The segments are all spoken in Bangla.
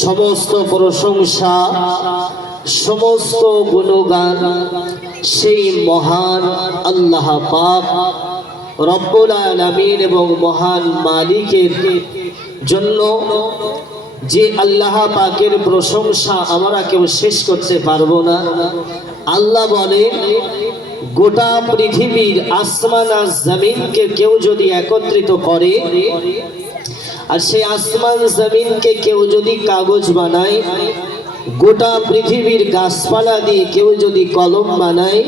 সমস্ত প্রশংসা সমস্ত গুণগান সেই মহান আল্লাহ পাক রব্বুল আলামিন এবং মহান মালিকের জন্য, যে আল্লাহ পাকের প্রশংসা আমরা কেউ শেষ করতে পারবো না। আল্লাহ বলেন, গোটা পৃথিবীর আসমান আর জমিনকে কেউ যদি একত্রিত করে, আর সেই আসমান জমিনকে কেউ যদি কাগজ বানায়, গোটা পৃথিবীর গাছপালা দিয়ে কেউ যদি কলম বানায়,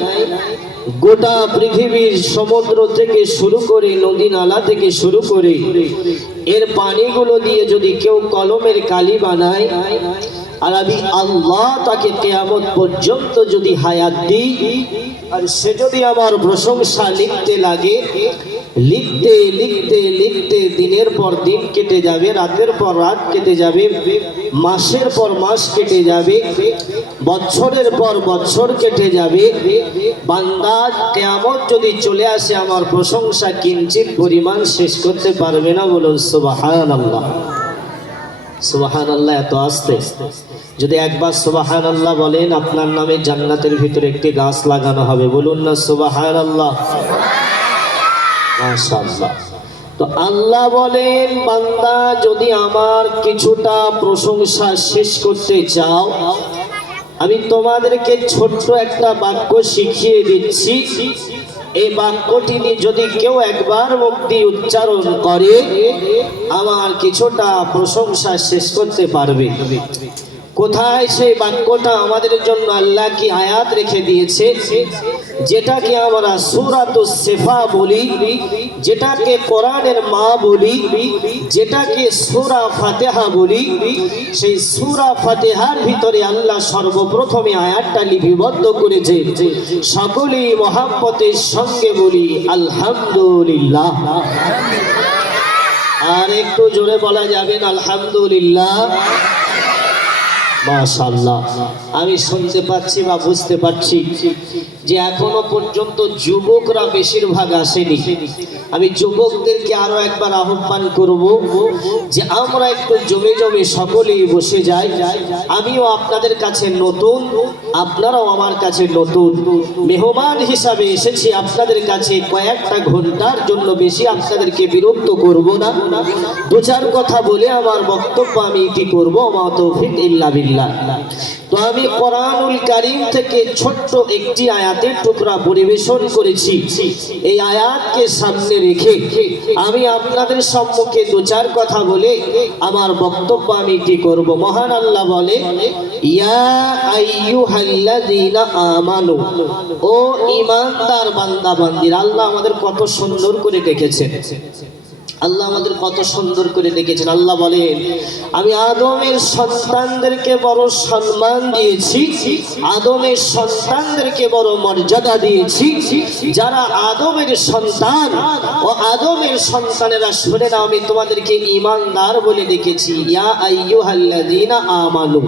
গোটা পৃথিবীর সমুদ্র থেকে শুরু করে নদী নালা থেকে শুরু করে এর পানিগুলো দিয়ে যদি কেউ কলমের কালি বানায়, আর আমি আল্লাহ তাকে কিয়ামত পর্যন্ত যদি হায়াত দিই, আর সে যদি আমার প্রশংসা লিখতে লাগে, লিখতে লিখতে লিখতে দিনের পর দিন কেটে যাবে, রাতের পর রাত কেটে যাবে, মাসের পর মাস কেটে যাবে, বছরের পর বছর কেটে যাবে, বান্দা কিয়ামত যদি চলে আসে আমার প্রশংসা কিঞ্চিত পরিমাণ শেষ করতে পারবে না। বলুন সুবহানাল্লাহ। সুবহানাল্লাহ। এত আস্তে যদি একবার সুবহানাল্লাহ বলেন, আপনার নামে জান্নাতের ভিতরে একটি গাছ লাগানো হবে। বলুন না সুবহানাল্লাহ। মাশাআল্লাহ। তো আল্লাহ বলেন, বান্দা যদি আমার কিছুটা প্রশংসা শেষ করতে চাও, আমি তোমাদেরকে ছোট্ট একটা বাক্য শিখিয়ে দিচ্ছি। এই বাক্যটি যদি কেউ একবার মুখ দিয়ে উচ্চারণ করে, আমার কিছুটা প্রশংসা শেষ করতে পারবে। কোথায় সেই বাক্যটা আমাদের জন্য আল্লাহ কি আয়াত রেখে দিয়েছে, যেটাকে আমরা সূরাতুস সিফা বলি, যেটাকে কোরআনের মা বলি, যেটাকে সূরা ফাতিহা বলি। সেই সূরা ফাতিহার ভিতরে আল্লাহ সর্বপ্রথমে আয়াতটা লিপিবদ্ধ করেছে। সকলেই মহব্বতের সঙ্গে বলি আলহামদুলিল্লাহ। আর একটু জোরে বলা যাবেন আলহামদুলিল্লাহ। মাশাআল্লাহ। আমি শুনতে পাচ্ছি বা বুঝতে পারছি যে এখনো পর্যন্ত যুবকরা বেশিরভাগ আসেনি। আমি যুবকদেরকে আরো একবার আহ্বান করব যে আমরা একটু জমে জমে সকলেই বসে যাই। আমিও আপনাদের কাছে নতুন, আপনারাও আমার কাছে নতুন। মেহমান হিসাবে এসেছি আপনাদের কাছে কয়েকটা ঘন্টার জন্য, বেশি আপনাদেরকে বিরক্ত করব না। দু চার কথা বলে আমার বক্তব্য আমি কি করব, মা তৌফিক ইল্লা বিল্লাহ। তো আমি কোরআনুল কারীম থেকে ছোট্ট একটি আয়াতের টুকরা পরিবেশন করেছি। এই আয়াতকে সামনে রেখে আমি আপনাদের সম্মুখে দু চার কথা বলে আমার বক্তব্য আমি কি করব। মহান আল্লাহ বলে, ইয়া আইয়ুহাল্লাযীনা আমানু, ও ঈমানদার বান্দা বান্দীরা। আল্লাহ আমাদের কত সুন্দর করে ডেকেছেন, আল্লাহ আমাদের কত সুন্দর করে ডেকেছেন। আল্লাহ বলেন, আমি আদমের সন্তানদেরকে বড় সম্মান দিয়েছি, আদমের সন্তানদেরকে বড় মর্যাদা দিয়েছি। যারা আদমের সন্তান ও আদমের সন্তানেরা, শুনে না, আমি তোমাদেরকে ঈমানদার বলে ডেকেছি। ইয়া আইয়ুহাল্লাযীনা আমানু,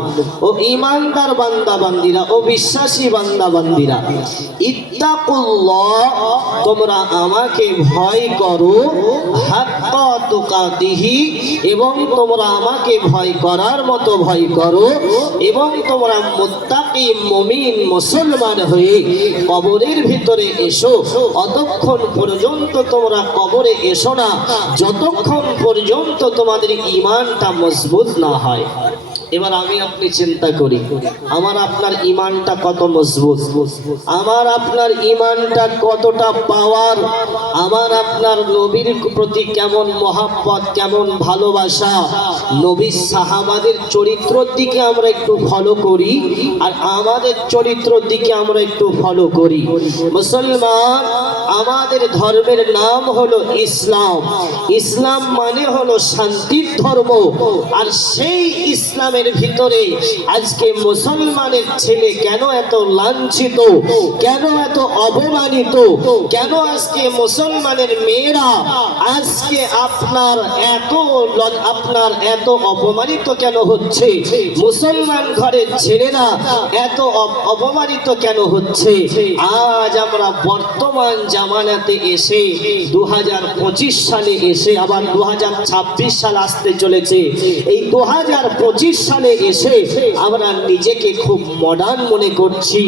ও ঈমানদার বান্দা বান্দীরা, ও বিশ্বাসী বান্দা বান্দীরা, ইত্তাকুল্লাহ, তোমরা আমাকে ভয় করো, হাক্কা তুকাতিহি, এবং তোমরা আমাকে ভয় করার মতো ভয় করো, এবং তোমরা মুত্তাকি মুমিন মুসলমান হয়ে কবরের ভিতরে এসো। অতক্ষণ পর্যন্ত তোমরা কবরে এসো না যতক্ষণ পর্যন্ত তোমাদের ঈমানটা মজবুত না হয়। এবার আমি আপনি চিন্তা করি, আমার আপনার ঈমানটা কত মজবুত, আমার আপনার ঈমানটা কতটা পাওয়ার, আমার আপনার নবীর প্রতি কেমন মহব্বত, কেমন ভালোবাসা। নবীর সাহাবাদের চরিত্রের দিকে আমরা একটু ফলো করি, আর আমাদের চরিত্রের দিকে আমরা একটু ফলো করি। মুসলমান, আমাদের ধর্মের নাম হলো ইসলাম। ইসলাম মানে হলো শান্তির ধর্ম। আর সেই ইসলামের ভিতরে আজকে মুসলমানের ছেলে কেন এত লাঞ্ছিত, কেন এত অপমানিত, কেন আজকে মুসলমানের মেয়েরা আজকে আপনার এত অপমানিত কেন হচ্ছে, মুসলমান ঘরের ছেলেরা এত অপমানিত কেন হচ্ছে। আজ আমরা বর্তমান জামানাতে এসে 2025 সালে এসে আবার 2026 সাল আসতে চলেছে। এই 2025 সালে এসে আমরা নিজেকে খুব মডার্ন মনে করছি।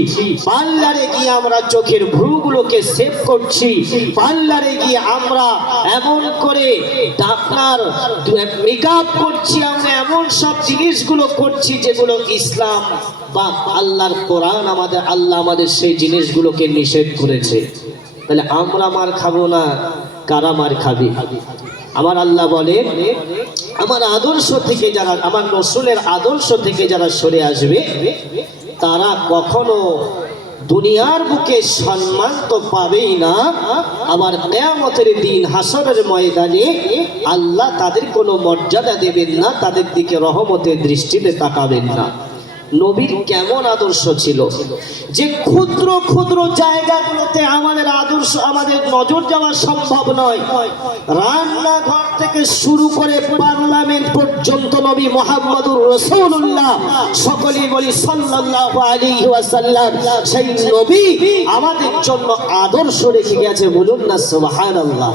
পার্লারে গিয়ে আমরা চোখের ভ্রুগুলোকে সেভ করছি, পার্লারে গিয়ে আমরা এমন করে আপনার মেকআপ করছি, আমরা এমন সব জিনিসগুলো করছি যেগুলো ইসলাম বা আল্লাহর কোরআন আল্লাহ আমাদের সেই জিনিসগুলোকে নিষেধ করেছে। তাহলে আমরা মার খাবো না, কারা মার খাবে? আমার আল্লাহ বলেন, আমার আদর্শ থেকে যারা, আমার রাসূলের আদর্শ থেকে যারা সরে আসবে তারা কখনো দুনিয়ার বুকে সম্মান তো পাবেই না, আবার কিয়ামতের দিন হাসরের ময়দানে আল্লাহ তাদের কোনো মর্যাদা দেবেন না, তাদের দিকে রহমতের দৃষ্টিতে তাকাবেন না। নবীর কেমন আদর্শ ছিল যে ক্ষুদ্র ক্ষুদ্র জায়গাগুলোতে আমাদের আদর্শ, আমাদের নজর যাওয়া সম্ভব নয়। রান্নাঘর থেকে শুরু করে পার্লামেন্ট পর্যন্ত নবী মুহাম্মদুর রাসূলুল্লাহ, সকলেই বলি সাল্লাল্লাহু আলাইহি ওয়াসাল্লাম, সেই নবী আমাদের জন্য আদর্শ রেখে গেছে। বলুন না সুবহানাল্লাহ।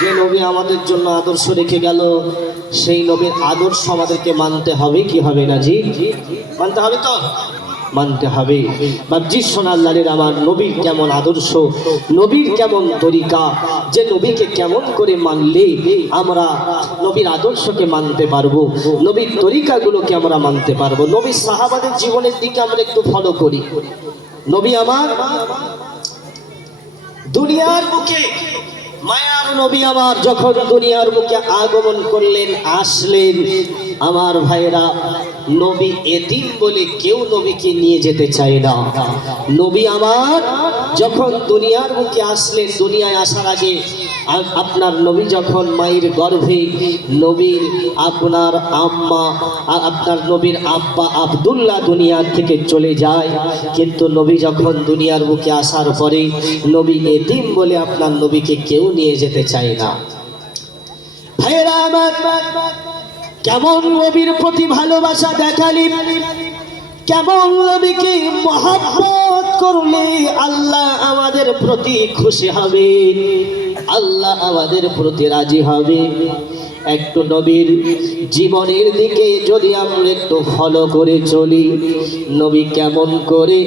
যে নবী আমাদের জন্য আদর্শ রেখে গেল, সেই নবীর আদর্শ আমাদেরকে মানতে হবে কি হবে না? জি, মানতে হবে তো, মানতে হবে। বাবজি সোনাল্লাহের আমার নবীর কেমন আদর্শ, নবীর কেমন তরিকা, যে নবীকে কেমন করে মানলে আমরা নবীর আদর্শকে মানতে পারবো, নবীর তরিকাগুলোকে আমরা মানতে পারবো। নবীর সাহাবাদের জীবনের দিকে আমরা একটু ফলো করি। নবী আমার দুনিয়ার বুকে, মায়ার নবী আমার যখন দুনিয়ার বুকে আগমন করলেন, আসলেন, আমার ভাইরা, নবী এতিম বলে কেউ নবীকে নিয়ে যেতে চায় না। নবী আমার যখন দুনিয়ার বুকে আসলেন, দুনিয়ায় আসার আগে আপনার নবী যখন মায়ের গর্ভে, নবীর আপনার আম্মা, আপনার নবীর আব্বা আব্দুল্লাহ দুনিয়ার থেকে চলে যায়, কিন্তু নবী যখন দুনিয়ার বুকে আসার পরে নবী এতিম বলে আপনার নবীকে কেউ নিয়ে যেতে চায় না। ভাইরা আমার, কেমন নবীর প্রতি ভালোবাসা দেখালি, কেমন নবীকে মহব্বত করলে আল্লাহ আমাদের প্রতি খুশি হবে, আল্লাহ আমাদের প্রতি রাজি হবে। একটু নবীর জীবনের দিকে যদি আমরা একটু ফলো করে চলি, নবী কেমন করে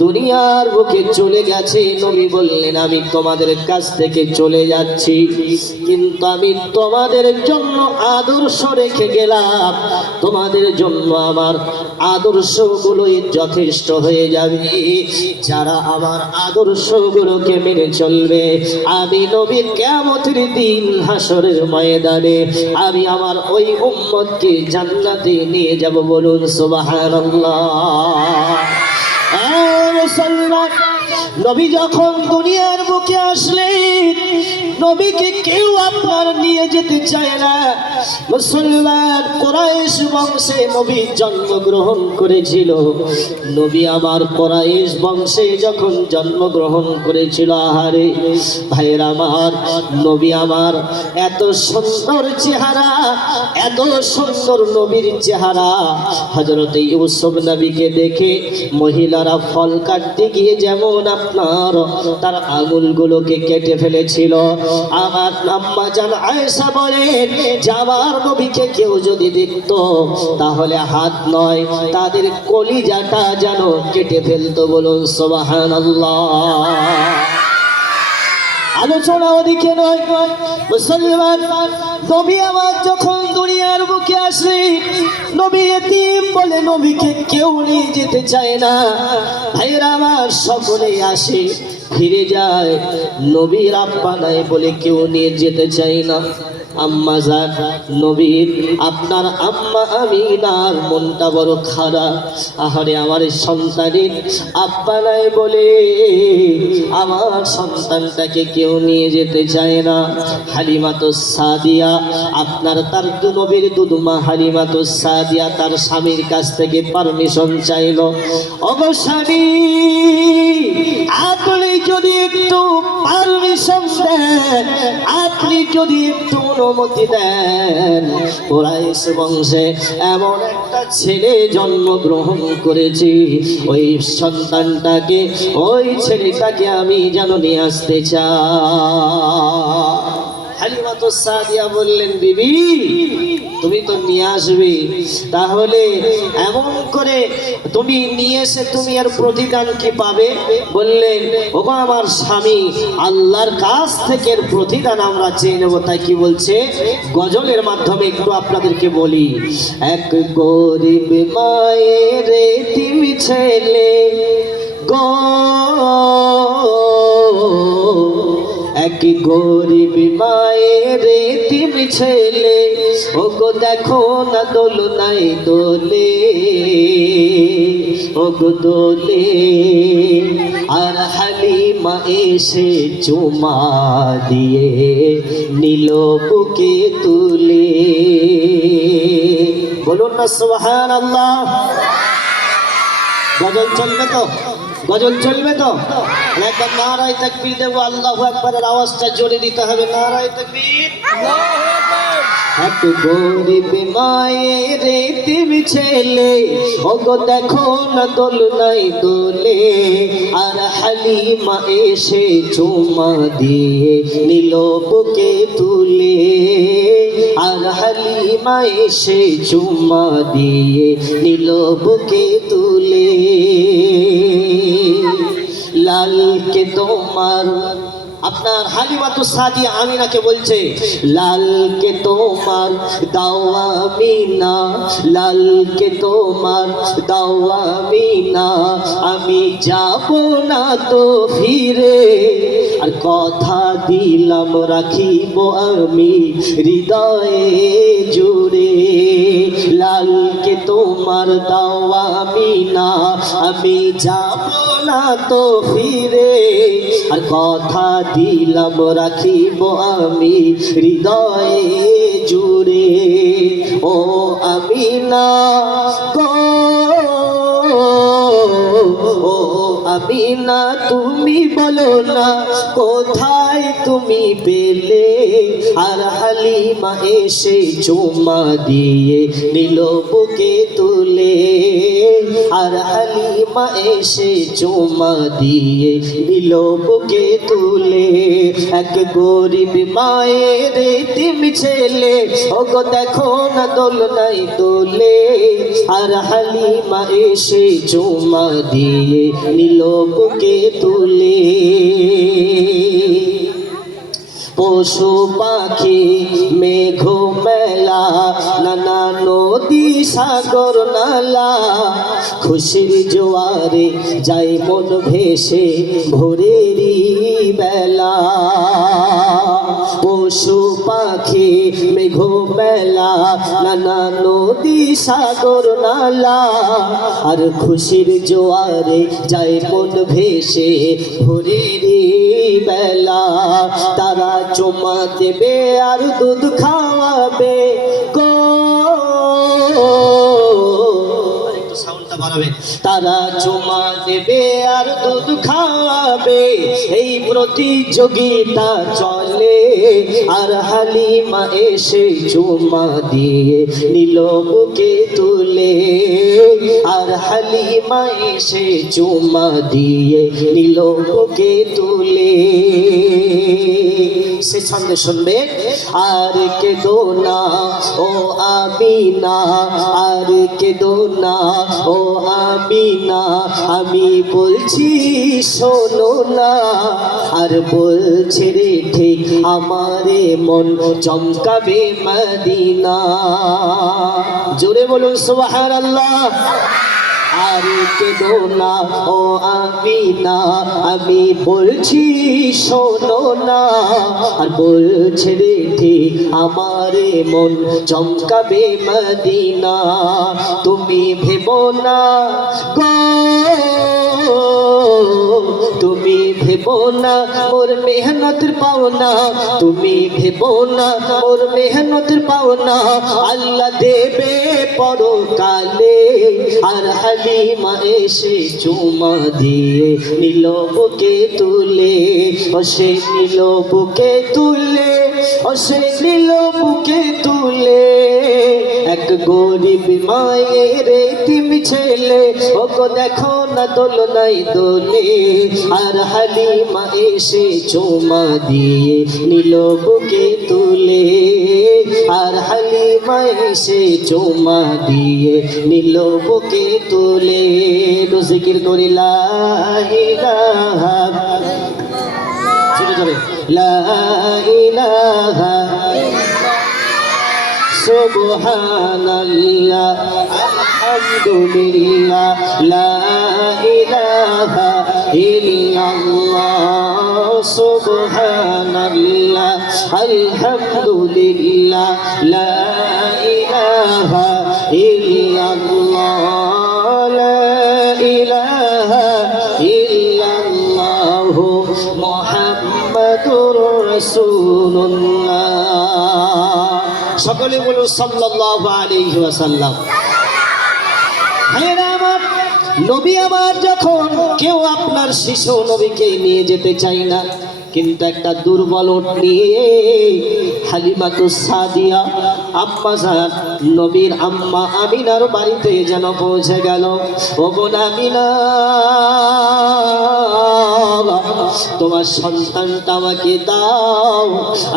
দুনিয়ার বুকে চলে গেছে। নবী বললেন, আমি তোমাদের কাছ থেকে চলে যাচ্ছি, কিন্তু আমি তোমাদের জন্য আদর্শ রেখে গেলাম, তোমাদের জন্য আমার আদর্শগুলোই যথেষ্ট হয়ে যাবে। যারা আমার আদর্শগুলোকে মেনে চলবে, আমি নবীর কিয়ামতের দিন হাসরের ময়দানে আমি আমার ওই উম্মতকে জান্নাতে নিয়ে যাব। বলুন সুবহানাল্লাহ। মুসলমান, নবী যখন দুনিয়ার বুকে আসলেন, নবীকে কেউ আপনার নিয়ে যেতে চায় না। মুসলমান, কুরাইশ বংশে নবী জন্মগ্রহণ করেছিল। নবী আমার কুরাইশ বংশে যখন জন্মগ্রহণ করেছিল, আহারে ভাইরা আমার, নবী আমার এত সুন্দর চেহারা, এত সুন্দর নবীর চেহারা, হযরত ইউসুফ নবীকে দেখে মহিলারা ফল কাটতে গিয়ে যেমন আপনার তার আঙুলগুলোকে কেটে ফেলেছিল, আমার আম্মা জান আয়েশা বলেন যে আমার নবীকে কেউ যদি দেখতো তাহলে হাত নয়, তাদের কলিজাটা যেন কেটে ফেলতো। বলুন সুবহানাল্লাহ। আলোচনা ওদিকে নয়, মুসলমান, নবী আমার যখন দুনিয়ার বুকে আসে, নবী এতিম বলে নবীকে কেউ নিয়ে যেতে চায় না। ভাইরা আমার, সকলেই আসে ফিরে যায়, নবীর আব্বা নাই বলে কেউ নিয়ে যেতে চায় না। আম্মা জান নবীর, আপনার আম্মা আমিনার মনটা বড় খারাপ, আহারে আমার সন্তানের আব্বা নাই বলে আমার সন্তানটাকে কেউ নিয়ে যেতে চায় না। হালিমাতুস সাদিয়া, আপনার তার নবীর দুধমা হালিমাতুস সাদিয়া তার স্বামীর কাছ থেকে পারমিশন চাইল, ওগো স্বামী, আপনি যদি একটু পারমিশন দেন, আপনি যদি একটু অনুমতি দেন, কুরাইশ বংশে এমন একটা ছেলে জন্মগ্রহণ করেছি, ওই সন্তানটাকে, ওই ছেলেটাকে আমি যেন নিয়ে আসতে চাই। হালিমাতু সাদিয়া বললেন, বিবি তুমি তো নিয়ে আসবে, তাহলে এমন করে তুমি নিয়ে এসে তুমি আর প্রতিদান কি পাবে? বললেন, ওগো আমার স্বামী, আল্লাহর কাছ থেকে এর প্রতিদান আমরা চেয়ে নেব। তাই কি বলছে গজলের মাধ্যমে একটু আপনাদেরকে বলি। এক গরিব মায়ের এতিম ছেলে গো, এক গরিব মায়ের এতিম ছেলে, ওগো দেখো না দোলনায় দোলে, ওগো দোলে। আর হালিমা এসে চুমা দিয়ে নিল বুকে তুলে। বলুন না সুবহানাল্লাহ। গজল চলবে তো? গজল চলবে তো? একবার নারায়ে তাকবীর দেবো, আল্লাহু আকবারের আওয়াজটা জোরে দিতে হবে। নারায়ে তাকবীর। এক গরিব মায়ের এতিম ছেলে, ওগো দেখো না দোলনায় দোলে। আর হালিমা এসে চুমা দিয়ে নিল বুকে তুলে। আর হালিমা এসে চুমা দিয়ে নিল বুকে তুলে। লালকে তোমার, আপনার হালিমাতু সাদিয়া আমিনাকে বলছে, লালকে তোমার দাও আমিনা, লালকে তোমার দাও আমিনা, আমি যাব না তো ফিরে। আর কথা দিলাম রাখিব আমি হৃদয়ে জুড়ে। লালকে তোমার দাও আমিনা, আমি যাব না তো ফিরে। আর কথা দিলাম রাখিব আমি হৃদয়ে জুড়ে। ও আমিনা গো, ও আমিনা তুমি বলো না কোথায় তুমি পেলে। আর হালিমা এসে চুমা দিয়ে নিল বুকে তুলে। আর হালিমা এসে চুমা দিয়ে নিল বুকে তুলে। এক গরিব মায়ের এতিম ছেলে, ওগো দেখো না দোলনায় দোলে। আর হালিমা এসে চুমা দিয়ে নিল বুকে তুলে। পশু পাখি মেঘ মেলা, নানা নদী সাগর নালা, খুশির জোয়ারে যায় মন ভেসে ভোরেরই বেলা। পশু পাখি মেঘ মেলা, নানা নদী সাগর নালা, আর খুশির জোয়ারে যায় মন ভেসে ভোরেরই বেলা। তারা চুমা দেবে আর দুধ খাওয়াবে গো, তারা চুমা দেবে আর দুধ খাওয়াবে। এই প্রতিযোগিতা চলে। আর হালিমা এসে চুমা দিয়ে নিল বুকে তুলে। আর হালিমা এসে চুমা দিয়ে নিল বুকে তুলে। সে ছন্দে শুনবে, আর কেঁদো না ও আমিনা, আর কেঁদো না ও আমিনা, আমি বলছি শোনো না। আর বলছে রে ঠিক আমারে মন চমকাবে মদিনা। জোরে বলুন সুবহানাল্লাহ। আর কেঁদো না ও আমিনা, আমি বলছি শোনো না। আর বলছে রে ঠিক আমারে মন চমকাবে মদিনা। তুমি ভেবো না গো, তুমি ভেবো না মোর মেহনতের পাওনা। তুমি ভেবো না মোর মেহনতের পাওনা, আল্লাহ দেবে পরকালে। আর হালিমা এসে চুমা দিয়ে নিল বুকে তুলে। ও সে নিল বুকে তুলে, ও সে নিল বুকে তুলে। এক এক গরিব মায়ের এতিম ছেলে, ওগো দেখো না দোলনায় দোলে, আর হালিমা এসে চুমা দিয়ে নিল বুকে তুলে, আর হালিমা এসে চুমা দিয়ে নিল বুকে তুলে। জিকির করি লা ইলাহা, জোরে জোরে, লা ইলাহা সুবহানাল্লাহ আলহামদুলিল্লাহ লা ইলাহা ইল্লাল্লাহ সুবহানাল্লাহ আলহামদুলিল্লাহ লা ইলাহা ইল্লাল্লাহ লা ইলাহা ইল্লাল্লাহ মুহাম্মাদুর রাসূলুল্লাহ। সকলে বলুন সাল্লাল্লাহু আলাইহি ওয়াসাল্লাম। ভাইয়েরা আমার, নবী আমার যখন কেউ আপনার শিশু নবীকে নিয়ে যেতে চায় না, কিন্তু একটা দুর্বল ওট নিয়ে হালিমাতুস সাদিয়া আম্মা জান নবীর আম্মা আমিনার বাড়িতে যেন পৌঁছে গেল। ও বোন আমিনা, তোমার সন্তানটা আমাকে দাও,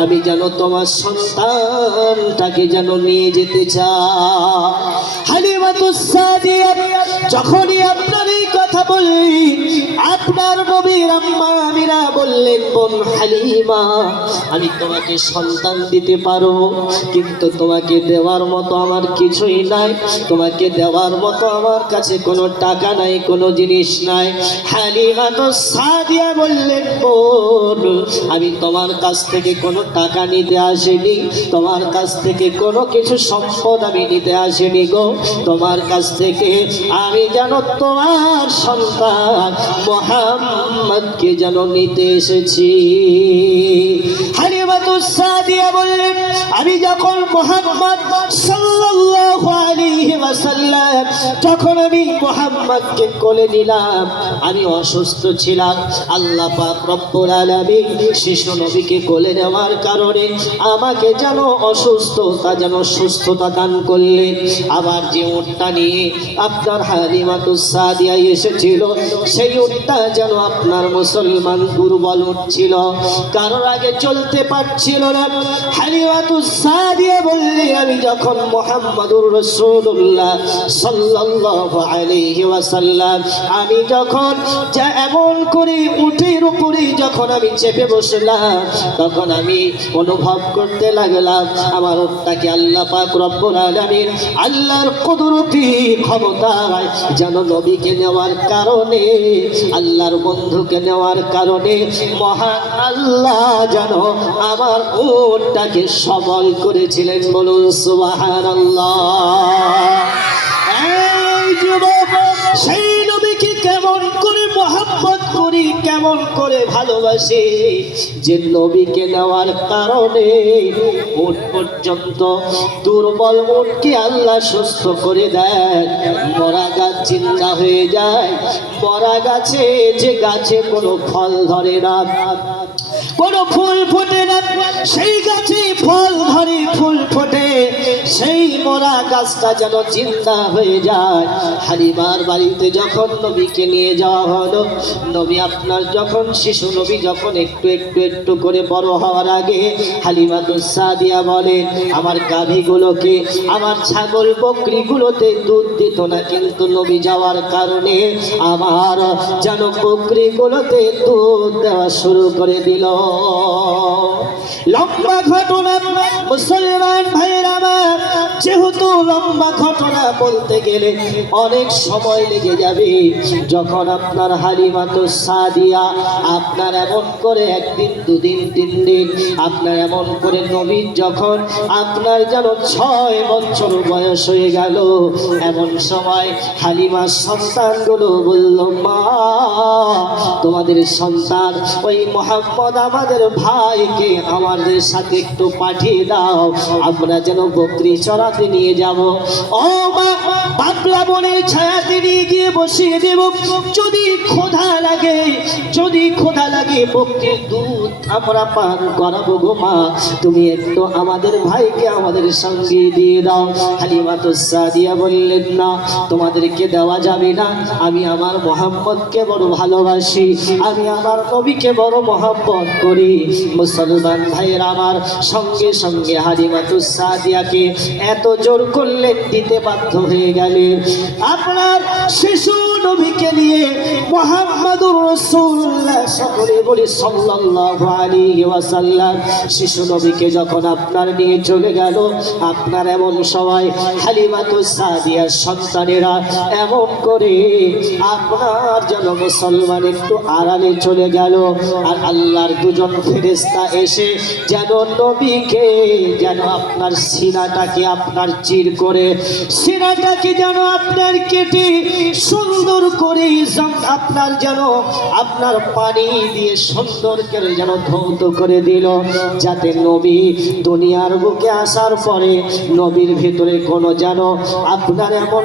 আমি যেন তোমার সন্তানটাকে যেন নিয়ে যেতে চাই। হালিমাতুস সাদিয়া যখনই আপনার এই কথা বললি, আপনার নবীর আম্মা আমিনা বললেন, বোন হালিমা, আমি তোমাকে সন্তান দিতে পারবো, কিন্তু তোমাকে দেওয়ার মতো আমার কিছুই নাই, তোমাকে দেওয়ার মতো আমার কাছে কোনো টাকা নাই, কোনো জিনিস নাই। হালিমাতুস সাদিয়া বললেন, বোন, আমি তোমার কাছ থেকে কোনো টাকা নিতে আসিনি, তোমার কাছ থেকে কোনো কিছু সম্পদ আমি নিতে আসিনি গো, তোমার কাছ থেকে আমি যেন তোমার সন্তান মুহাম্মদকে যেন নিতে এসেছি। হালিমাতুস সাদিয়া বললেন, আমি যখন মুহাম্মদ সাল্লাল্লাহু আলাইহি ওয়াসাল্লাম, যখন আমি মুহাম্মদকে কোলে নিলাম, আমি অসুস্থ ছিলাম। আল্লাহ পাক রব্বুল আলামিন শিশু নবীকে কোলে নেওয়ার কারণে আমাকে যেন অসুস্থতা যেন সুস্থতা দান করলেন। আবার যে উটটা নিয়ে আপনার হালিমাতুস সাদিয়া এসেছিল, সেই উটটা যেন আপনার মুসলমান দুর্বল উট ছিল, কারোর আগে চলতে পারছিল না। হালিমাতুস সাদিয়া বললে, আমি যখন মুহাম্মাদুর রাসূলুল্লাহ সাল্লাল্লাহু আলাইহি ওয়াসাল্লাম, আমি যখন যা এমন করে উটের উপরে যখন আমি চেপে বসলাম, তখন আমি অনুভব করতে লাগলাম আমার উটটাকে আল্লাহ পাক রব্বুল আলামিন আল্লাহর কুদরতি ক্ষমতায় যেন নবীকে নেওয়ার কারণে, আল্লাহর বন্ধুকে নেওয়ার কারণে মহান আল্লাহ যেন আমার উটটাকে সবল করেছিলেন। বলুন সুবহানাল্লাহ। এই যুবক, সেই নবীকে কেমন করে মহব্বত করি, কেমন করে ভালোবাসি, যে নবীকে নেওয়ার কারণে উট পর্যন্ত দুর্বল উটকে আল্লাহ সুস্থ করে দেয়, মরা গাছ জিন্দা হয়ে যায়। মরা গাছে, যে গাছে কোনো ফল ধরে না, কোনো ফুল ফোটে না, সেই গাছে ফল ধরে, ফুল ফোটে, সেই মরা গাছটা যেন জিন্দা হয়ে যায়। হালিমার বাড়িতে যখন নবীকে নিয়ে যাওয়া হলো, নবী আপনার যখন শিশু নবী যখন একটু একটু একটু করে বড় হওয়ার আগে, হালিমাতুস সাদিয়া বলে, আমার গাভীগুলোকে, আমার ছাগল বকরিগুলোতে দুধ দিত না, কিন্তু নবী যাওয়ার কারণে আমার যেন বকরিগুলোতে দুধ দেওয়া শুরু করে দিল। লম্বা ঘটনা মুসলমান ভাইয়ের আমার, যেহেতু লম্বা ঘটনা বলতে গেলে অনেক সময় লেগে যাবে। যখন আপনার হালিমাতুস সাদিয়া আপনার এমন করে একদিন, দুদিন, 3 দিন, আপনার এমন করে নবীর যখন আপনার যেন 6 বছর বয়স হয়ে গেল, এমন সময় হালিমার সন্তানগুলো বলল, মা, তোমাদের সন্তান ওই মুহাম্মদ আমাদের ভাইকে আমাদের সাথে একটু পাঠিয়ে দাও, আমরা যেন বকরি চড়াতে নিয়ে যাব। ও মা, পাগলা বনের ছায়াতে নিয়ে গিয়ে বসিয়ে দেব, যদি ক্ষুধা লাগে, যদি ক্ষুধা লাগে বকরির দুধ আমরা পান করাবো গো মা, তুমি একটু আমাদের ভাইকে আমাদের সঙ্গে দিয়ে দাও। হালিমাতুস সাদিয়া বললেন না, তোমাদেরকে দেওয়া যাবে না, আমি আমার মোহাম্মদকে বড় ভালোবাসি, আমি আমার নবীকে বড় মহব্বত করি। মুসলমান ভাইয়েরা আমার, সঙ্গে সঙ্গে হালিমাতুস সাদিয়াকে এত জোর করলেন, দিতে বাধ্য হয়ে গেলেন। আপনার শিশু নবীকে নিয়ে মুহাম্মাদুর রাসূলুল্লাহ সকলে বলি সাল্লাল্লাহু আলাইহি ওয়াসাল্লাম, শিশু নবীকে যখন আপনার নিয়ে চলে গেল, আপনার এমন সময় হালিমাতুস সাদিয়ার সন্তানেরা এমন করে আপনার যেন মুসলমান একটু আড়ালে চলে গেল। আর আল্লাহর দুজন ফেরেশতা এসে যেন নবীকে, যেন আপনার সিনাটাকে আপনার চির করে, সিনাটাকে যেন আপনার কেটে সুন্দর করে আপনার যেন আপনার পানি দিয়ে সুন্দর করে যেন ধৌত করে দিল, যাতে নবী দুনিয়ার বুকে আসার পরে নবীর ভিতরে কোনো যেন আপনার এমন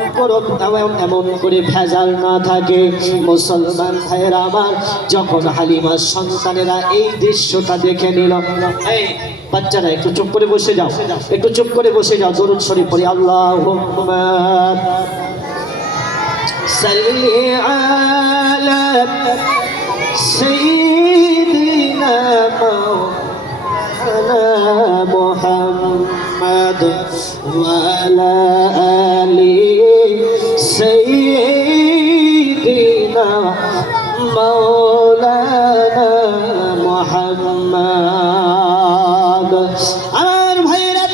করে ভেজাল না থাকে। মুসলমান ভাইয়েরা আমার, যখন হালিমার সন্তানেরা এই দৃশ্যটা দেখে নিল, এই বাচ্চারা একটু চুপ করে বসে যাও, একটু চুপ করে বসে যাও, দরুদ শরীফ পড়ি। আল্লাহুম্মা সাল্লি আলা সাইয়্যিদিনা মাওলানা মুহাম্মদ ওয়া আলা আলি সাইয়্যিদিনা মাওলানা মুহাম্মদ। আমার ভাইয়েরা,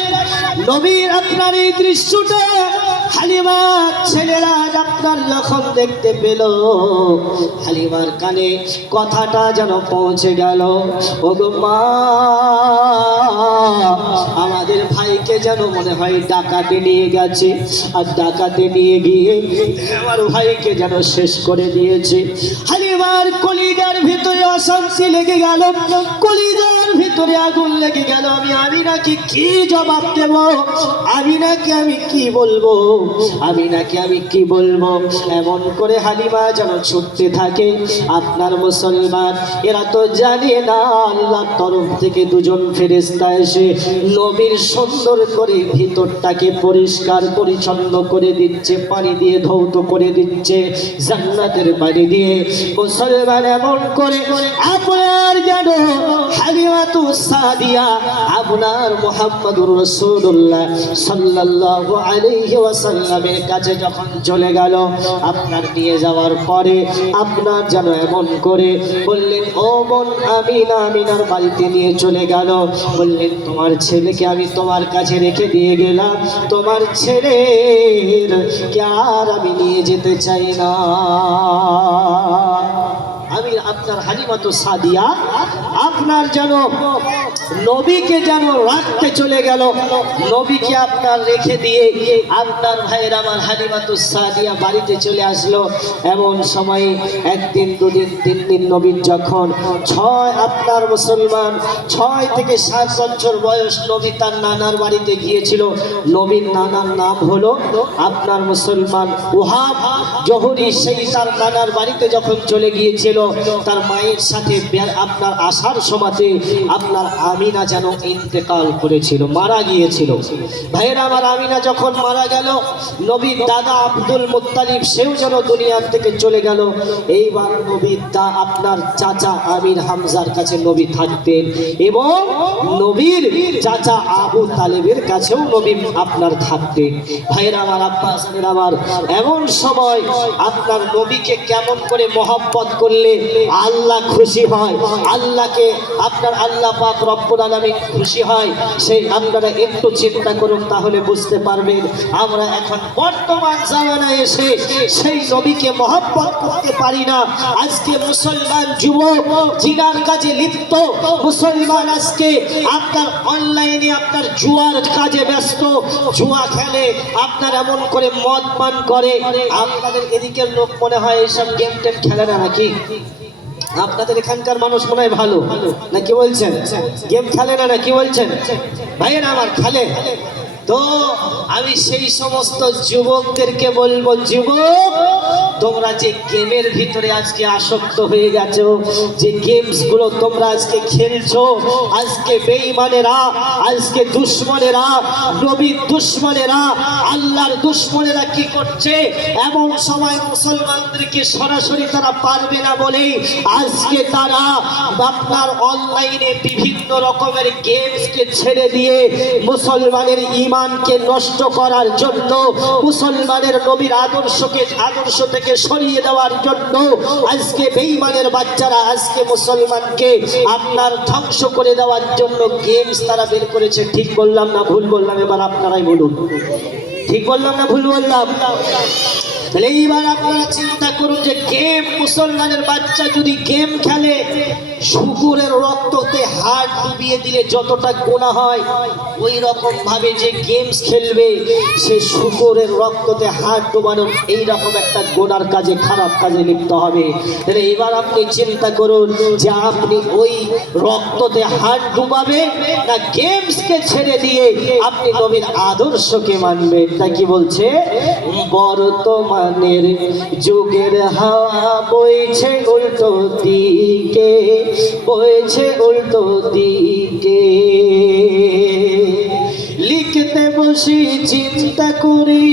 নবীর আপনার এই দৃশ্যটা হালিমার ছেলেরা আপনার যখন দেখতে পেল, হালিমার কানে কথাটা যেন পৌঁছে গেল, ওগো মা, আমাদের ভাইকে যেন মনে হয় ডাকাতে নিয়ে গেছে, আর ডাকাতে নিয়ে গিয়ে আমার ভাইকে যেন শেষ করে দিয়েছে। হালিমার কলিজার ভিতরে অশান্তি লেগে গেল, কলিজার ভিতরে আগুন লেগে গেল। আমি নাকি কি জবাব দেব, আমি কি বলবো, আমি কি বলবো, এমন করে হালিমা যেন ছুটতে থাকে। আপনার মুসলমান এরা তো জানে না, আল্লাহর তরফ থেকে দুজন ফেরেশতা এসে নবীর সুন্দর করে ভিতরটাকে পরিষ্কার পরিচ্ছন্ন করে দিচ্ছে, পানি দিয়ে ধৌত করে দিচ্ছে, জান্নাতের পানি দিয়ে। মুসলমান এমন করে আপনার যেন হালিমাতুস সাদিয়া আপনার মুহাম্মাদুর রাসূলুল্লাহ সাল্লাল্লাহু আলাইহি ওয়াসাল্লামের কাছে যখন চলে গেল, আপনার নিয়ে যাওয়ার পরে আপনার যেন এমন করে বললেন, ও বোন আমিনা, আমিনার বাড়িতে নিয়ে চলে গেল, বললেন তোমার ছেলেকে আমি তোমার কাছে রেখে দিয়ে গেলাম, তোমার ছেলের কে আর আমি নিয়ে যেতে চাই না। আমি আপনার হালিমাতুস সাদিয়া আপনার যেন নবীকে যেন রাখতে চলে গেল, নবীকে আপনার রেখে দিয়ে আপনার ভাইয়ের আমার হালিমাতুস সাদিয়া বাড়িতে চলে আসলো। এমন সময় একদিন, দুদিন, 3 দিন নবীর যখন আপনার মুসলমান 6 থেকে 7 বছর বয়স, নবী তার নানার বাড়িতে গিয়েছিল। নবীর নানার নাম হলো আপনার মুসলমান ওহাব জোহরি। সেই তার নানার বাড়িতে যখন চলে গিয়েছিল, তার মায়ের সাথে আপনার আসার সময়তে আপনার আমিনা যেন ইন্তেকাল করেছিল, মারা গিয়েছিল। ভাইয়েরা আমার, আমিনা যখন মারা গেল, নবীর দাদা আব্দুল মুত্তালিব সেও যেন দুনিয়ার থেকে চলে গেল। এইবার নবীর আপনার চাচা আমির হামজার কাছে নবী থাকতেন, এবং নবীর চাচা আবু তালেবের কাছেও নবী আপনার থাকতেন। ভাইয়েরা আমার, আব্বাসের আমার, এমন সময় আপনার নবীকে কেমন করে মহব্বত করলে আল্লাহ খুশি হয়, আল্লাহকে আপনার আল্লাহ পাক রব্বুল আলামিন খুশি হয়, সেই আপনারা একটু চিন্তা করুন, তাহলে বুঝতে পারবেন। আমরা এখন বর্তমান জামানায় এসে সেই নবীকে মহব্বত করতে পারি না। আজকে মুসলমান যুবক জিনার কাজে লিপ্ত, মুসলমান আজকে আপনার অনলাইনে আপনার জুয়ার কাজে ব্যস্ত, জুয়া খেলে, আপনার এমন করে মদ পান করে। আপনাদের এদিকের লোক মনে হয় এইসব গেম টেম খেলে না নাকি? আপনাদের এখানকার মানুষ মনে হয় ভালো না, কি বলছেন? গেম খেলে না কি বলছেন? ভাইয়েরা আমার, খেলে তো আমি সেই সমস্ত যুবকদেরকে বলবো, যুবক তোমরা যে গেমের ভিতরে আজকে আসক্ত হয়ে গেছো, যে গেমস গুলো তোমরা আজকে খেলছো, আজকে বেঈমানেরা, আজকে দুশমনেরা, নবীর দুশমনেরা, আল্লাহর দুশমনেরা কি করছে, এমন সময় মুসলমানদেরকে সরাসরি তারা পারবে না বলেই আজকে তারা আপনার অনলাইনে বিভিন্ন রকমের গেমসকে ছেড়ে দিয়ে মুসলমানের ঈমানকে নষ্ট করার জন্য, মুসলমানের নবীর আদর্শ থেকে সরিয়ে দেওয়ার জন্য আজকে বেঈমানের বাচ্চারা আজকে মুসলমানকে আপনার ধ্বংস করে দেওয়ার জন্য গেমস তারা বের করেছে। ঠিক বললাম না ভুল বললাম? এবার আপনারাই বলুন, ঠিক বললাম না ভুল বললাম? তাহলে এইবার আপনারা চিন্তা করুন যে গেম, মুসলমানের বাচ্চা যদি গেম খেলে, শুকুরের রক্ততে হাত ডুবিয়ে দিলে যতটা গোনা হয়, ওই রকম ভাবে যে গেমস খেলবে সে শুকুরের রক্ততে হাত ডুবানোর এইরকম একটা গোনার কাজে, খারাপ কাজে লিপ্ত হবে। তাহলে এবার আপনি চিন্তা করুন যে আপনি ওই রক্ততে হাত ডুবাবেন না গেমসকে ছেড়ে দিয়ে আপনি নবীর আদর্শকে মানবেন। তা কি বলছে? বর্তমানের যুগের হাওয়া বইছে উল্টো দিকে, বইছে উল্টো দিকে, লিখতে বসি চিন্তা করি,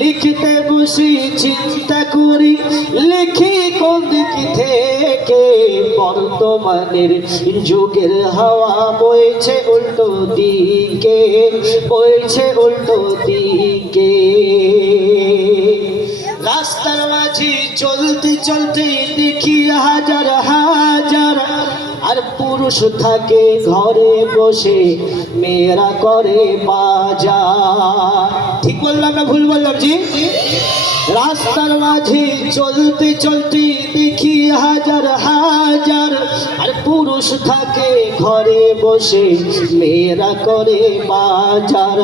লিখতে বসি চিন্তা করি, লিখি কোন দিক থেকে, বর্তমানের যুগের হাওয়া বইছে উল্টো দিকে, বইছে উল্টো দিকে। রাস্তার মাঝে চলতে চলতে দেখি হাজার হাজার আর পুরুষ থাকে ঘরে বসে, মেয়েরা করে বাজার। ঠিক বললাম না ভুল বললাম? জি। রাস্তার মাঝে চলতে চলতে দেখি হাজার হাজার আর পুরুষ থাকে ঘরে বসে, মেয়েরা করে বাজার।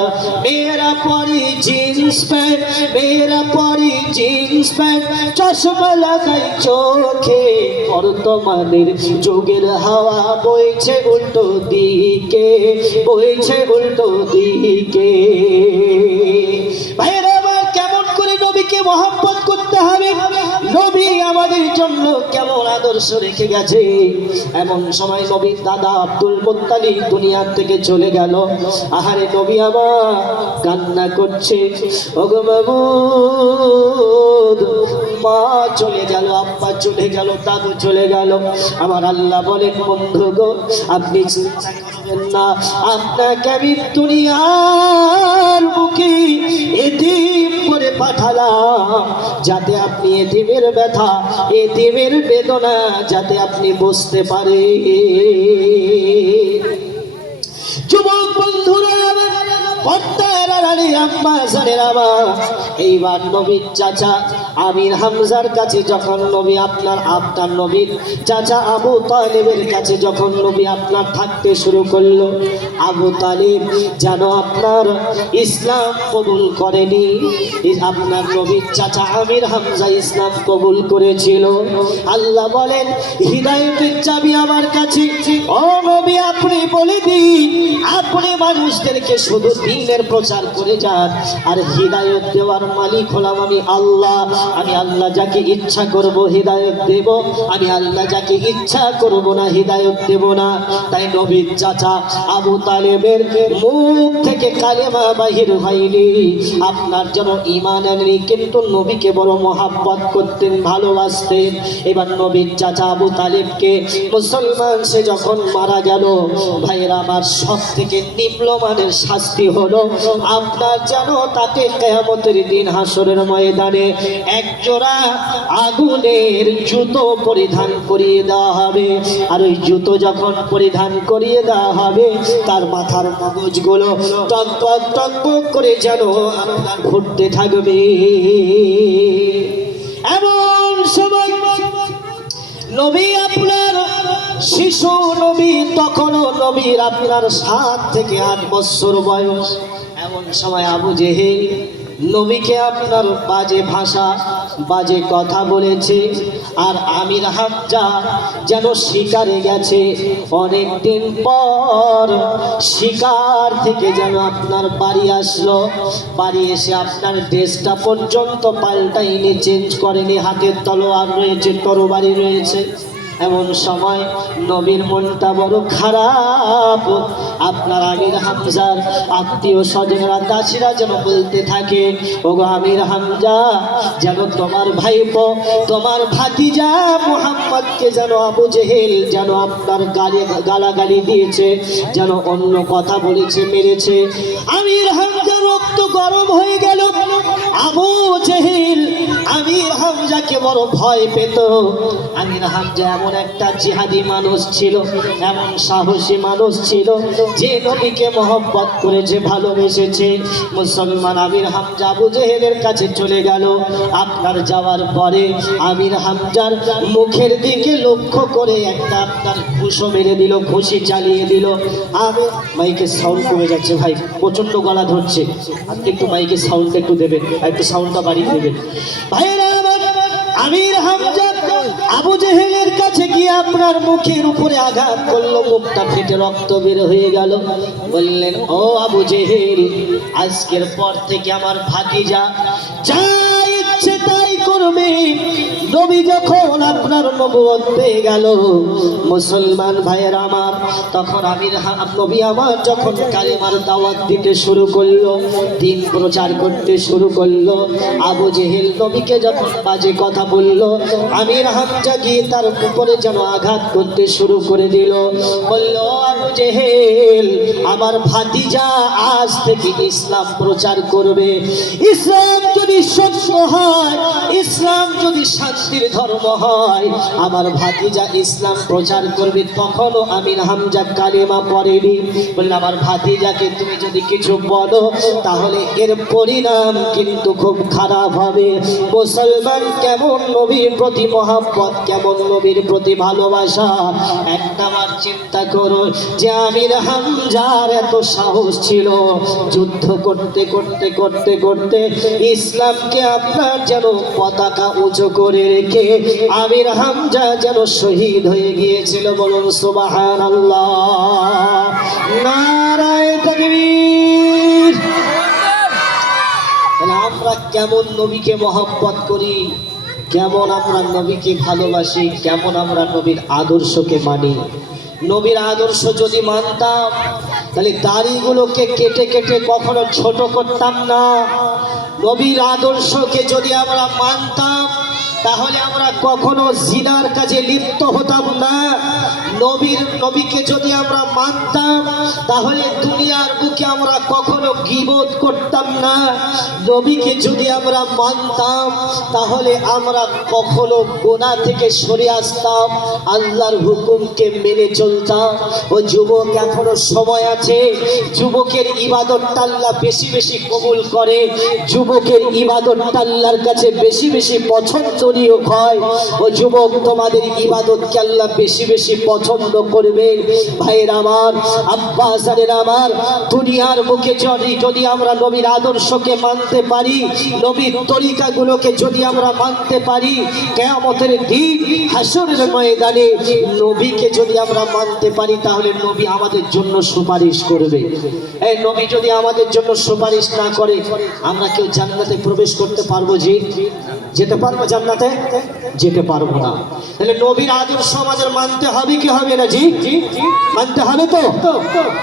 মেয়েরা পরে জিন্স প্যান্ট, মেয়েরা পরে জিন্স প্যান্ট, চশমা লাগাই চোখে, বর্তমানের যুগের হাওয়া বইছে উল্টো দিকে, বইছে উল্টো দিকে। ভাইরা কেমন করে নবীকে মহব্বত করতে হবে, নবী আমাদের জন্য কেমন আদর্শ রেখে গেছে। এমন সময় নবীর দাদা আব্দুল মুত্তালিব দুনিয়ার থেকে চলে গেল। আহারে নবী আমার কান্না করছে, ওগো মাবুদ, মা চলে গেল, আব্বা চলে গেল, দাদু চলে গেল। আমার আল্লাহ বলেন, বন্ধু গো আপনি চিন্তা করবেন না, আপনাকে আমি দুনিয়ার বুকে এতিম করে পাঠালাম যাতে আপনি এতিমের ব্যথা, এতিমের বেদনা যাতে আপনি বুঝতে পারেন। যুবক বন্ধুরা, এইবার নবীর চাচা আমির হামজার কাছে যখন নবী আপনার নবীর চাচা আবু তালেবের কাছে যখন নবী আপনার থাকতে শুরু করলো, আবু তালেব যেন আপনার ইসলাম কবুল করেনি, আপনার নবীর চাচা আমির হামজা ইসলাম কবুল করেছিল। আল্লাহ বলেন, হিদায়াতের চাবি আমার কাছে, ও নবী আপনি বলে দিন, আপনি মানুষদেরকে শুধু দ্বীনের প্রচার করে যান, আর হিদায়াত দেওয়ার মালিক হলাম আমি আল্লাহ। আমি আল্লাহ যাকে ইচ্ছা করব হিদায়াত দেব, আমি আল্লাহ যাকে ইচ্ছা করব না হিদায়াত দেব না। তাই নবীর চাচা আবু তালেবের মুখ থেকে কালেমা বাহির হয়নি, আপনার যেন ঈমান আনেনি, কিন্তু নবীকে বড় মহাব্বত করতেন, ভালোবাসতেন। এবার নবীর চাচা আবু তালেবকে মুসলমান সে যখন মারা গেল, ভাইরা আমার সব থেকে নিম্নমানের শাস্তি হলো আপনার যেন তাকে কিয়ামতের দিন হাসরের ময়দানে একজোড়া আগুনের জুতো পরিধান করিয়ে দেওয়া হবে। আর ওই জুতো যখন পরিধান করিয়ে দেওয়া হবে, তার মাথার মগজগুলো টক টক টক টক করে যেন আপনার ঘুরতে থাকবে। এমন সময় নবী আপনার শিশু নবী, তখনও নবীর আপনার 7 থেকে 8 বছর বয়স। এমন সময় আবু জেহেল নবীকে আপনার বাজে ভাষা বাজে কথা বলেছে, আর আমির হামজা যেন শিকারে গেছে। অনেক দিন পর শিকার থেকে যেন আপনার বাড়ি আসলো, বাড়ি এসে আপনার ড্রেসটা পর্যন্ত পাল্টাইনি, চেঞ্জ করেনি, হাতের তলোয়ার রয়েছে, তরবারি রয়েছে। এমন সময় নবীর মনটা বড় খারাপ। আপনার আমির হামজার আত্মীয় স্বজনেরা, দাসীরা যেন বলতে থাকে, ওগো আমির হামজা, যেন তোমার ভাইপো, তোমার ভাতিজা মুহাম্মদকে যেন আবু জেহেল যেন আপনার গালাগালি দিয়েছে, যেন অন্য কথা বলেছে, মেরেছে। আমির হামজা রক্ত গরম হয়ে গেল। আবু জেহেল আমির হামজাকে বড় ভয় পেত। আমির হামজা এমন একটা জিহাদি মানুষ ছিল, এমন সাহসী মানুষ ছিল, যে নবীকে মহব্বত করেছে, ভালোবেসেছে। মুসলমান আমির হামজা আবু জেহেলের কাছে চলে গেল। আপনার যাওয়ার পরে আমির হামজার মুখের দিকে লক্ষ্য করে একটা আপনার ঘুষো মেরে দিল, ঘুষি চালিয়ে দিল। আমি মাইকের সাউন্ড কমে যাচ্ছে ভাই, প্রচন্ড গলা ধরছে, একটু মাইকের সাউন্ড একটু দেবেন, একটু সাউন্ডটা বাড়িয়ে দেবেন ভাইয়েরা। আমির হামজা আবু জেহেলের কাছে গিয়ে আপনার মুখের উপরে আঘাত করলো, মুখটা ফেটে রক্ত বের হয়ে গেল। বললেন, ও আবু জেহেল, আজকের পর থেকে আমার ভাতিজা যা ইচ্ছে তাই করবে। নবী যখন আপনার নবুয়ত পেয়ে গেল, মুসলমান ভাইয়ের আমার, তখন নবী আমার যখন কালেমার দাওয়াত দিতে শুরু করলো, দিন প্রচার করতে শুরু করলো, আবু জেহেল নবীকে যখন বাজে কথা বললো, আমির হামজা গিয়ে তার উপরে যেন আঘাত করতে শুরু করে দিল। বলল, আবু জেহেল, আমার ভাতিজা আজ থেকে ইসলাম প্রচার করবে। ইসলাম যদি সত্য হয়, ইসলাম যদি শান্তির ধর্ম হয়, আমার ভাতিজা ইসলাম প্রচার করবে। তখনও আমির হামজা কালেমা পড়েনি। বলল, আমার ভাতিজাকে তুমি যদি কিছু বলো, তাহলে এর পরিণাম কিন্তু খুব খারাপ হবে। মুসলমান, কেমন নবীর প্রতি মহব্বত, কেমন নবীর প্রতি ভালোবাসা। একটাবার চিন্তা করো যে আমির হামজার এত সাহস ছিল, যুদ্ধ করতে করতে করতে করতে ইসলামকে আপনার যেন পতাকা উঁচু করে রেখে আমির হামজা যেন শহীদ হয়ে গিয়েছিল। বলুন সুবহানাল্লাহ, নারায়ে তাকবীর। আমরা কেমন নবীকে মহব্বত করি, কেমন আমরা নবীকে ভালোবাসি, কেমন আমরা নবীর আদর্শকে মানি। নবীর আদর্শ যদি মানতাম, তাহলে দাড়িগুলোকে কেটে কেটে কখনো ছোট করতাম না। নবীর আদর্শকে যদি আমরা মানতাম, তাহলে আমরা কখনো জিনার কাজে লিপ্ত হতাম না। নবীকে যদি আমরা মানতাম, তাহলে দুনিয়ার বুকে আমরা কখনো গীবত করতাম না। নবীকে যদি আমরা মানতাম, তাহলে আমরা কখনো গুনাহ থেকে সরে আসতাম, আল্লাহর হুকুমকে মেনে চলতাম। ও যুবক, এখনো সময় আছে। যুবকের ইবাদতটা আল্লাহ বেশি বেশি কবুল করে, যুবকের ইবাদতটা আল্লাহর কাছে বেশি বেশি পছন্দনীয় হয়। ও যুবক, তোমাদের ইবাদতকে আল্লাহ বেশি বেশি পছন্দ করবেন। ভাইয়ের আমার, আব্বাসারের আমার, দুনিয়ার মুখে যদি আমরা নবীর আদর্শকে মানতে পারি, নবীর তরিকাগুলোকে যদি আমরা মানতে পারি, কিয়ামতের দিন হাসরের ময়দানে নবীকে যদি আমরা মানতে পারি, তাহলে নবী আমাদের জন্য সুপারিশ করবে। এই নবী যদি আমাদের জন্য সুপারিশ না করে, আমরা কেউ জান্নাতে প্রবেশ করতে পারবো? যেতে পারবো জান্নাতে? যেতে পারবো না। তাহলে নবীর আদর্শ আমাদের মানতে হবে কি হবে না? জি, মানতে হবে তো?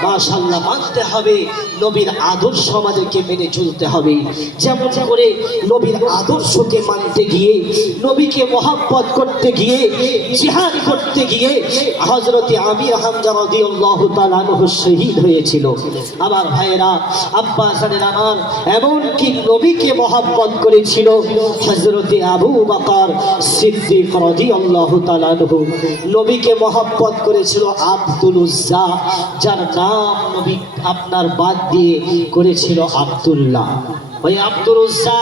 মাশাআল্লাহ, মানতে হবে। নবীর আদর্শ আমাদেরকে মেনে চলতে হবে। যেমন করে নবীর আদর্শকে মানতে গিয়ে, নবীকে মহব্বত করতে গিয়ে, জিহাদ করতে গিয়ে হযরতে আমির হামজা রাদিয়াল্লাহু তাআলা আনহু শহীদ হয়েছিল। আমার ভাইয়েরা, আব্বাসানের আমার, এমন কি নবীকে মহব্বত করেছিল হযরতে আবু বকর সিদ্দিক রাদিয়াল্লাহু তাআলা আনহু। নবীকে মহব্বত করেছিল আব্দুল উজ্জা, যার নাম নবী আপনার বাদ দিয়ে করেছিল আব্দুল্লাহ। ওই আব্দুল উজ্জা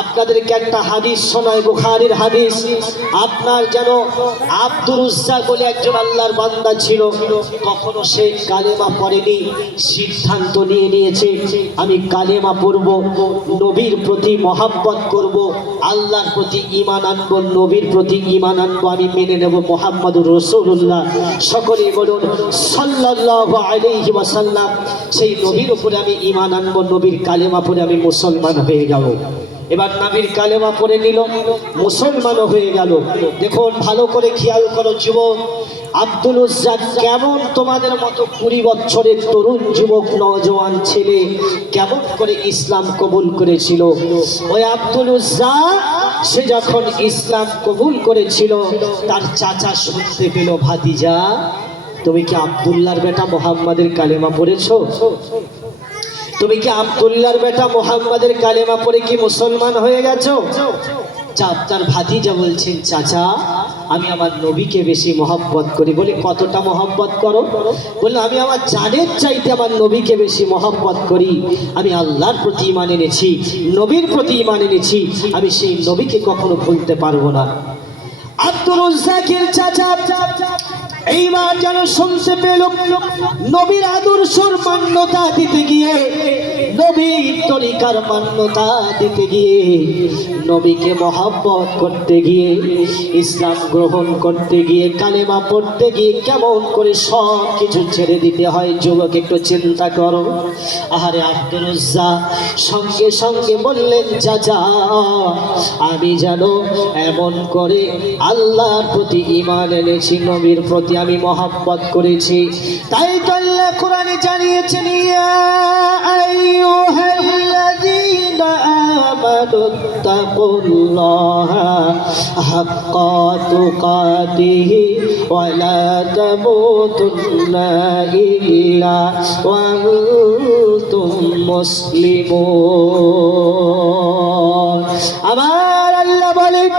আপনাদেরকে একটা হাদিস শোনায়, বুখারীর হাদিস। আপনার যেন আব্দুর রাজ্জাক বলে একজন আল্লাহর বান্দা ছিল, কখনো সে কালেমা পড়েনি, সিদ্ধান্ত নিয়ে নিয়েছে আমি কালেমা পড়ব, নবীর প্রতি মহব্বত করব, আল্লাহর প্রতি ঈমান আনবো, নবীর প্রতি ঈমান আনবো, আমি মেনে নেব মুহাম্মদুর রাসূলুল্লাহ। সকলেই বলুন সাল্লাল্লাহু আলাইহি ওয়াসাল্লাম। সেই নবীর উপরে আমি ঈমান আনবো, নবীর কালেমা পড়ে আমি মুসলমান হয়ে যাব। এবার নবীর কালেমা পড়ে নিল, মুসলমান হয়ে গেল। দেখুন ভালো করে খেয়াল করো যুবক, আব্দুল রাজ্জাক কেমন তোমাদের মতো 20 বছরের তরুণ যুবক নওজোয়ান ছেলে কেমন করে ইসলাম কবুল করেছিল। ওই আব্দুল রাজ্জাক সে যখন ইসলাম কবুল করেছিল, তার চাচা শুনতে পেল, ভাতিজা তুমি কি আব্দুল্লাহর বেটা মুহাম্মাদের কালেমা পড়েছো? তুমি কি আব্দুল্লাহর বেটা মুহাম্মাদের কালেমা পড়ে কি মুসলমান হয়ে গেছো? তার ভাতিজা বলছেন, চাচা আমি আমার নবীকে বেশি মহব্বত করি। বলে কতটা মহব্বত করো? বললো আমি আমার জানের চাইতে আমার নবীকে বেশি মহব্বত করি। আমি আল্লাহর প্রতি ঈমান এনেছি, নবীর প্রতি ঈমান এনেছি, আমি সেই নবীকে কখনো ভুলতে পারবো না। আব্দুর রাজ্জাকের চাচা এইবার যেন শুনতে পেল, নবীর আদর্শর মান্যতা দিতে গিয়ে, নবীর তরিকার মান্যতা দিতে গিয়ে, নবীকে মহব্বত করতে গিয়ে, ইসলাম গ্রহণ করতে গিয়ে, কালেমা পড়তে গিয়ে কেমন করে সব কিছু ছেড়ে দিতে হয়। যুবক একটু চিন্তা করো। আহারে আব্দুর রাজ্জাক সঙ্গে সঙ্গে বললেন, চাচা আমি যেন এমন করে আল্লাহর প্রতি ঈমান এনেছি, নবীর প্রতি আমি মহব্বত করেছি। তাই তো আল্লাহ কোরআনে জানিয়েছেন, ইয়া আইয়ুহাল্লাযীনা আমানুত্তাকুল্লাহা হাক্কা তুকাতিহি ওয়া লা তামুতুন্না ইল্লা ওয়া আনতুম মুসলিমুন। আমার আল্লাহ বলেন,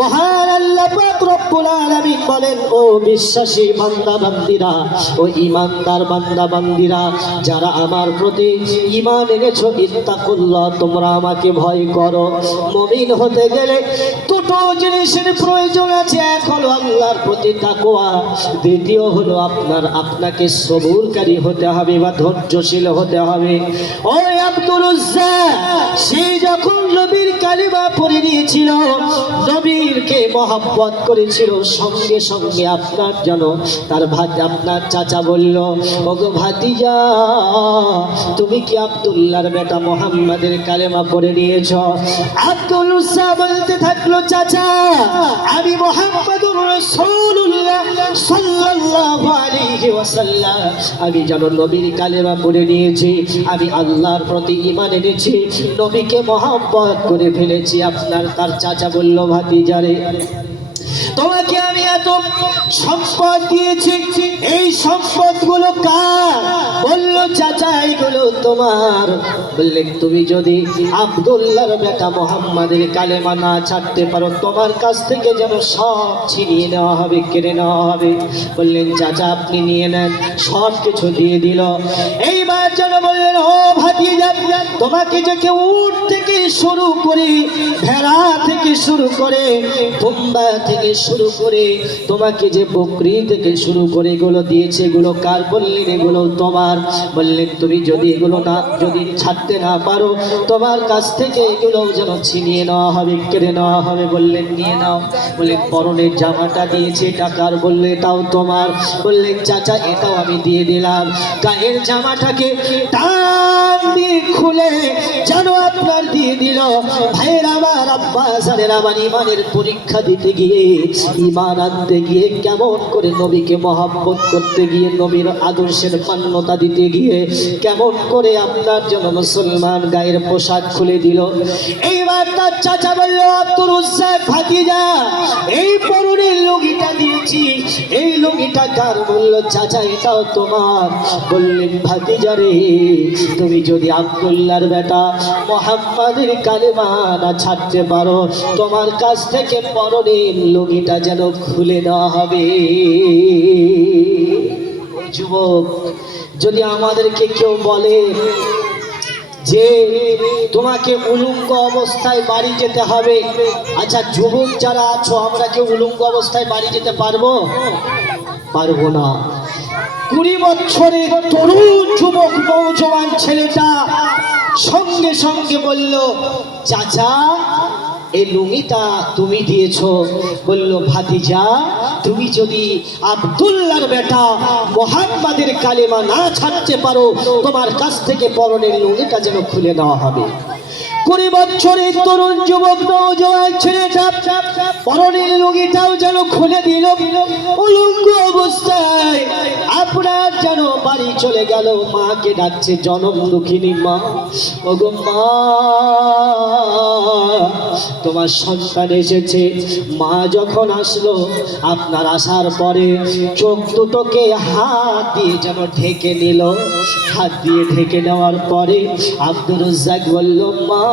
মহান আল্লাহ পাক রব্বুল আলামিন বলেন, ও বিশ্বাসী বান্দা বান্দীরা, ও ঈমানদার বান্দা বান্দীরা, যারা আমার প্রতি ঈমান এনেছো, ইত্তাকুল্লাহ তোমরা আমাকে ভয় করো। মুমিন হতে গেলে দুটো জিনিসের প্রয়োজন আছে। এক হলো আল্লাহর প্রতি তাকওয়া, দ্বিতীয় হলো আপনাকে সবুরকারী হতে হবে বা ধৈর্যশীল হতে হবে। ওই আব্দুর রাজ্জাক সে যখন নবীর কালিমা পড়ে নিয়েছিল, নবীরকে মহব্বত করেছিল, সঙ্গে সঙ্গে আপনার যেন আপনার চাচা বলল, ওগো ভাতিজা তুমি কি আব্দুল্লাহর বেটা মুহাম্মাদের কালেমা পড়ে নিয়েছ? আব্দুল রাজ্জাক বলতে থাকলো, চাচা আমি মুহাম্মাদুর রাসূলুল্লাহ সাল্লাল্লাহু আলাইহি ওয়াসাল্লাম আমি যেন নবীর কালেমা পড়ে নিয়েছি, আমি আল্লাহর প্রতি ঈমান এনেছি, নবীকে মহব্বত করে ফেলেছি। তার চাচা বলল, ভাতিজারে তোমাকে আমি এত সম্পদ দিয়েছি, এই সম্পদগুলো কার? বলল, চাচা এইগুলো তোমার। বললেন, তুমি যদি আব্দুল্লাহর বেটা মুহাম্মাদের কালেমা না ছাড়তে পারো, তোমার কাছ থেকে যেন সব ছিনিয়ে নেওয়া হবে, কেড়ে নেওয়া হবে। বললেন, চাচা আপনি নিয়ে নেন। সব কিছু দিয়ে দিল। এইবার যেন বললেন, ও ভাতিজা তোমাকে যে কেউ উট থেকে শুরু করে, ভেড়া থেকে শুরু করে, দুম্বা থেকে শুরু করে, তোমাকে যে বকরি থেকে শুরু করে এগুলো দিয়েছে, এগুলো কার? বললেন, এগুলো তোমার। বললেন, তুমি যদি এগুলো যদি ছাড়তে না পারো, তোমার কাছ থেকে এগুলো যেন ছিনিয়ে নেওয়া হবে, কেড়ে নেওয়া হবে। বললেন, নিয়ে নাও। বললেন, পরনের জামাটা দিয়েছে টাকার, বললে এটাও তোমার। বললেন, চাচা এটাও আমি দিয়ে দিলাম। গায়ের জামাটাকে টান দিয়ে খুলে যেন আপনার দিয়ে দিল। ভাইয়ের আমার, আব্বাসানের আমার ঈমানের পরীক্ষা দিতে গিয়ে, ঈমান আনতে গিয়ে, কেমন করে নবীকে মহব্বত করতে গিয়ে, নবীর আদর্শের মান্যতা দিতে গিয়ে, কেমন করে আপনার জন্য মুসলমান গায়ের পোশাক খুলে দিল। এইবার তার চাচা বলল, আব্দুর রাজ্জাক ভাতিজা এই পরনের লুঙ্গিটা দিয়েছি, এই লুঙ্গিটা কার? বলল, চাচা এটাও তোমার। বললেন, ভাতিজা রে তুমি যদি আব্দুল্লাহর বেটা মুহাম্মাদের কালেমা না ছাড়তে পারো, তোমার কাছ থেকে পরনের লুঙ্গিটা যেন খুলে দেওয়া হবে। যুবক, যদি আমাদেরকে কেউ বলে যে যে তোমাকে উলঙ্গ অবস্থায় বাড়ি যেতে হবে। আচ্ছা যুবক যারা আছো, আমরা কি উলঙ্গ অবস্থায় বাড়ি যেতে পারবো? পারবো না। 20 বছরের তরুণ যুবক নওজোয়ান ছেলেটা সঙ্গে সঙ্গে বলল, চাচা এই লুঙ্গিটা তুমি দিয়েছো। বলল, ভাতিজা তুমি যদি আব্দুল্লাহর বেটা মুহাম্মাদের কালেমা না ছাড়তে পারো, তোমার কাছ থেকে পরনের লুঙ্গিটা যেন খুলে নেওয়া হবে। 20 বছরের তরুণ যুবক নওজোয়ান ছেলেটা পরনের লুঙ্গিটাও যেন খুলে দিল। উলঙ্গ অবস্থায় আপনার যেন বাড়ি চলে গেল। মাকে ডাকছে, জনম দুঃখিনী মা, ওগো মা তোমার সন্তান এসেছে। মা যখন আসলো, আপনার আসার পরে চোখ দুটোকে হাত দিয়ে যেন ঢেকে নিল। হাত দিয়ে ঢেকে নেওয়ার পরে আব্দুর রাজ্জাক বলল, মা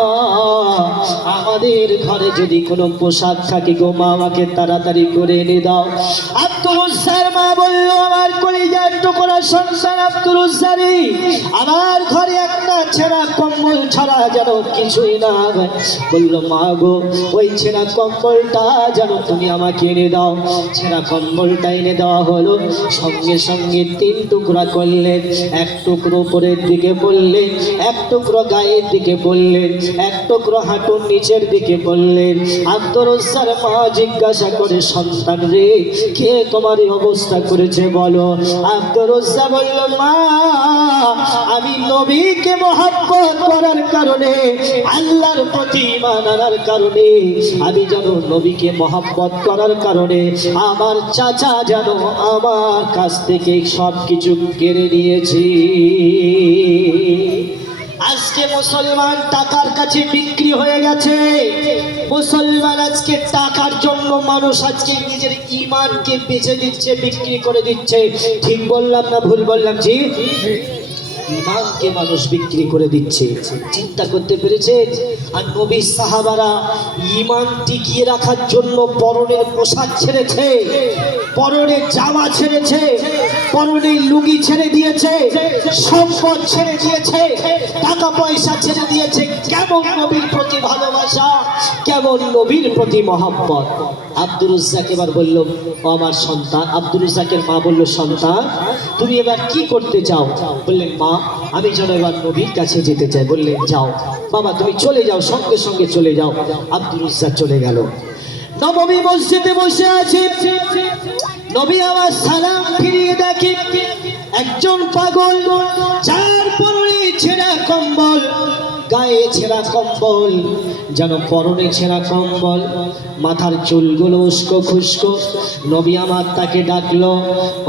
আমাদের ঘরে যদি কোনো পোশাক থাকে গো মা, আমাকে তাড়াতাড়ি করে এনে দাও। আব্দুর রাজ্জাকের মা বলল, আমার কলিজার টুকরা সন্তান আব্দুর রাজ্জাক, আমার ঘরে একটা ছেঁড়া কম্বল ছাড়া যেন কিছুই না। বলল, মা গো ওই ছেঁড়া কম্বলটা যেন তুমি আমাকে এনে দাও। ছেঁড়া কম্বলটা এনে দেওয়া হলো। সঙ্গে সঙ্গে 3 টুকরা করলেন। 1 টুকরো উপরের দিকে বললেন, 1 টুকরো গায়ের দিকে বললেন, 1 টুকরো হাঁটুর নিচের দিকে বললেন। আব্দুর রাজ্জাকের মা জিজ্ঞাসা করে, সন্তান রে, কে তোমার এই অবস্থা করেছে বলো? আব্দুর রাজ্জাক বলল, মা আমি নবীকে মহব্বত করার কারণে, আল্লাহর প্রতি ঈমান আনার কারণে, আমি যেন নবীকে মহব্বত করার কারণে আমার চাচা যেন আমার কাছ থেকে সব কিছু কেড়ে নিয়েছি। আজকে মুসলমান টাকার কাছে বিক্রি হয়ে গেছে। মুসলমান আজকে টাকার জন্য মানুষ আজকে নিজের ঈমানকে বেচে দিচ্ছে, বিক্রি করে দিচ্ছে। ঠিক বললাম না ভুল বললাম? জি, ঈমানকে মানুষ বিক্রি করে দিচ্ছে। চিন্তা করতে পেরেছে? আর নবীর সাহাবারা ঈমান টিকিয়ে রাখার জন্য পরনের পোশাক ছেড়েছে, পরনের জামা ছেড়েছে, পরনের লুঙ্গি ছেড়ে দিয়েছে, সম্পদ ছেড়ে দিয়েছে, টাকা পয়সা ছেড়ে দিয়েছে। কেমন নবীর প্রতি ভালোবাসা, কেমন নবীর প্রতি মহব্বত। আব্দুর রাজ্জাক এবার বলল, ও আমার সন্তান। আব্দুর রাজ্জাকের মা বলল, সন্তান তুমি এবার কি করতে চাও? বললেন, মা আমি যেন এবার নবীর কাছে যেতে চাই। বললেন, যাও বাবা তুমি চলে যাও, সঙ্গে সঙ্গে চলে যাও। আব্দুর রাজ্জাক চলে গেল। নববী মসজিদে বসে আছে। নবী আমার সালাম ফিরিয়ে দেখে একজন পাগল, যার পরনে ছেঁড়া কম্বল, গায়ে ছেঁড়া কম্বল, যেন পরনে ছেঁড়া কম্বল, মাথার চুলগুলো উস্কো খুস্কো। নবী আমার তাকে ডাকলো,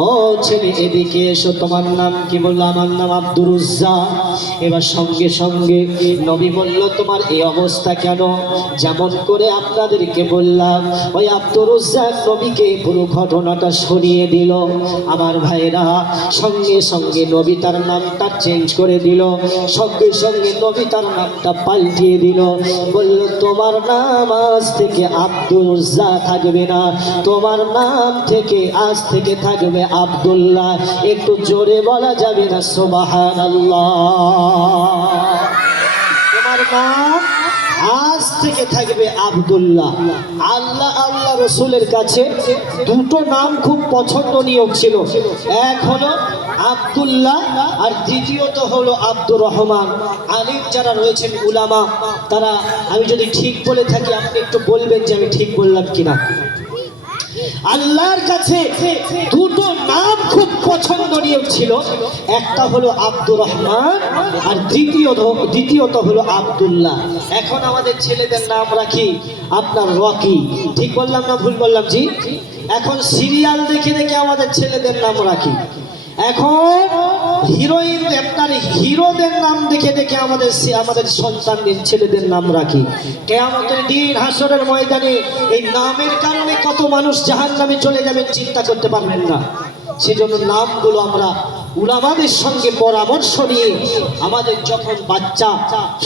ও ছেলে এদিকে এসো, তোমার নাম কি? বললো, আমার নাম আব্দুর রাজ্জাক। এবার সঙ্গে সঙ্গে নবী বলল, তোমার এই অবস্থা কেন? যেমন করে আপনাদেরকে বললাম, ওই আব্দুর রাজ্জাক নবীকে পুরো ঘটনাটা শুনিয়ে দিল। আমার ভাইরা সঙ্গে সঙ্গে নবী তার নামটা চেঞ্জ করে দিল, সঙ্গে সঙ্গে নবী তার নামটা পাল্টিয়ে দিল। বলল, তোমার নাম আজ থেকে আব্দুর রাজ্জাক থাকবে না, তোমার নাম থেকে আজ থেকে থাকবে আব্দুল্লাহ। একটু জোরে বলা যাবে না সুবহানাল্লাহ? তোমার নাম আজ থেকে থাকবে আব্দুল্লাহ। আল্লাহ আল্লাহ রসুলের কাছে 2টো নাম খুব পছন্দনীয় ছিল। এক হলো আব্দুল্লাহ, আর দ্বিতীয়ত হলো আব্দুর রহমান। আলিম যারা রয়েছেন উলামা, তারা আমি যদি ঠিক বলে থাকি আপনি একটু বলবেন যে আমি ঠিক বললাম কিনা। আল্লাহর কাছে 2টো নাম খুব পছন্দনীয় ছিল। একটা হলো আব্দুর রহমান, আর দ্বিতীয়ত হলো আব্দুল্লাহ। এখন আমাদের ছেলেদের নাম রাখি আপনার রকি। ঠিক বললাম না ভুল বললাম? জি। এখন সিরিয়াল দেখে দেখে আমাদের ছেলেদের নাম রাখি। এখন হিরোইন, আপনার হিরোদের নাম দেখে দেখে আমাদের সন্তানদের ছেলেদের নাম রাখি। কিয়ামতের দিন হাসরের ময়দানে এই নামের কারণে কত মানুষ জাহান্নামে চলে যাবেন চিন্তা করতে পারবেন না। সেজন্য নামগুলো আমরা উলামাদের সঙ্গে পরামর্শ নিয়ে আমাদের যখন বাচ্চা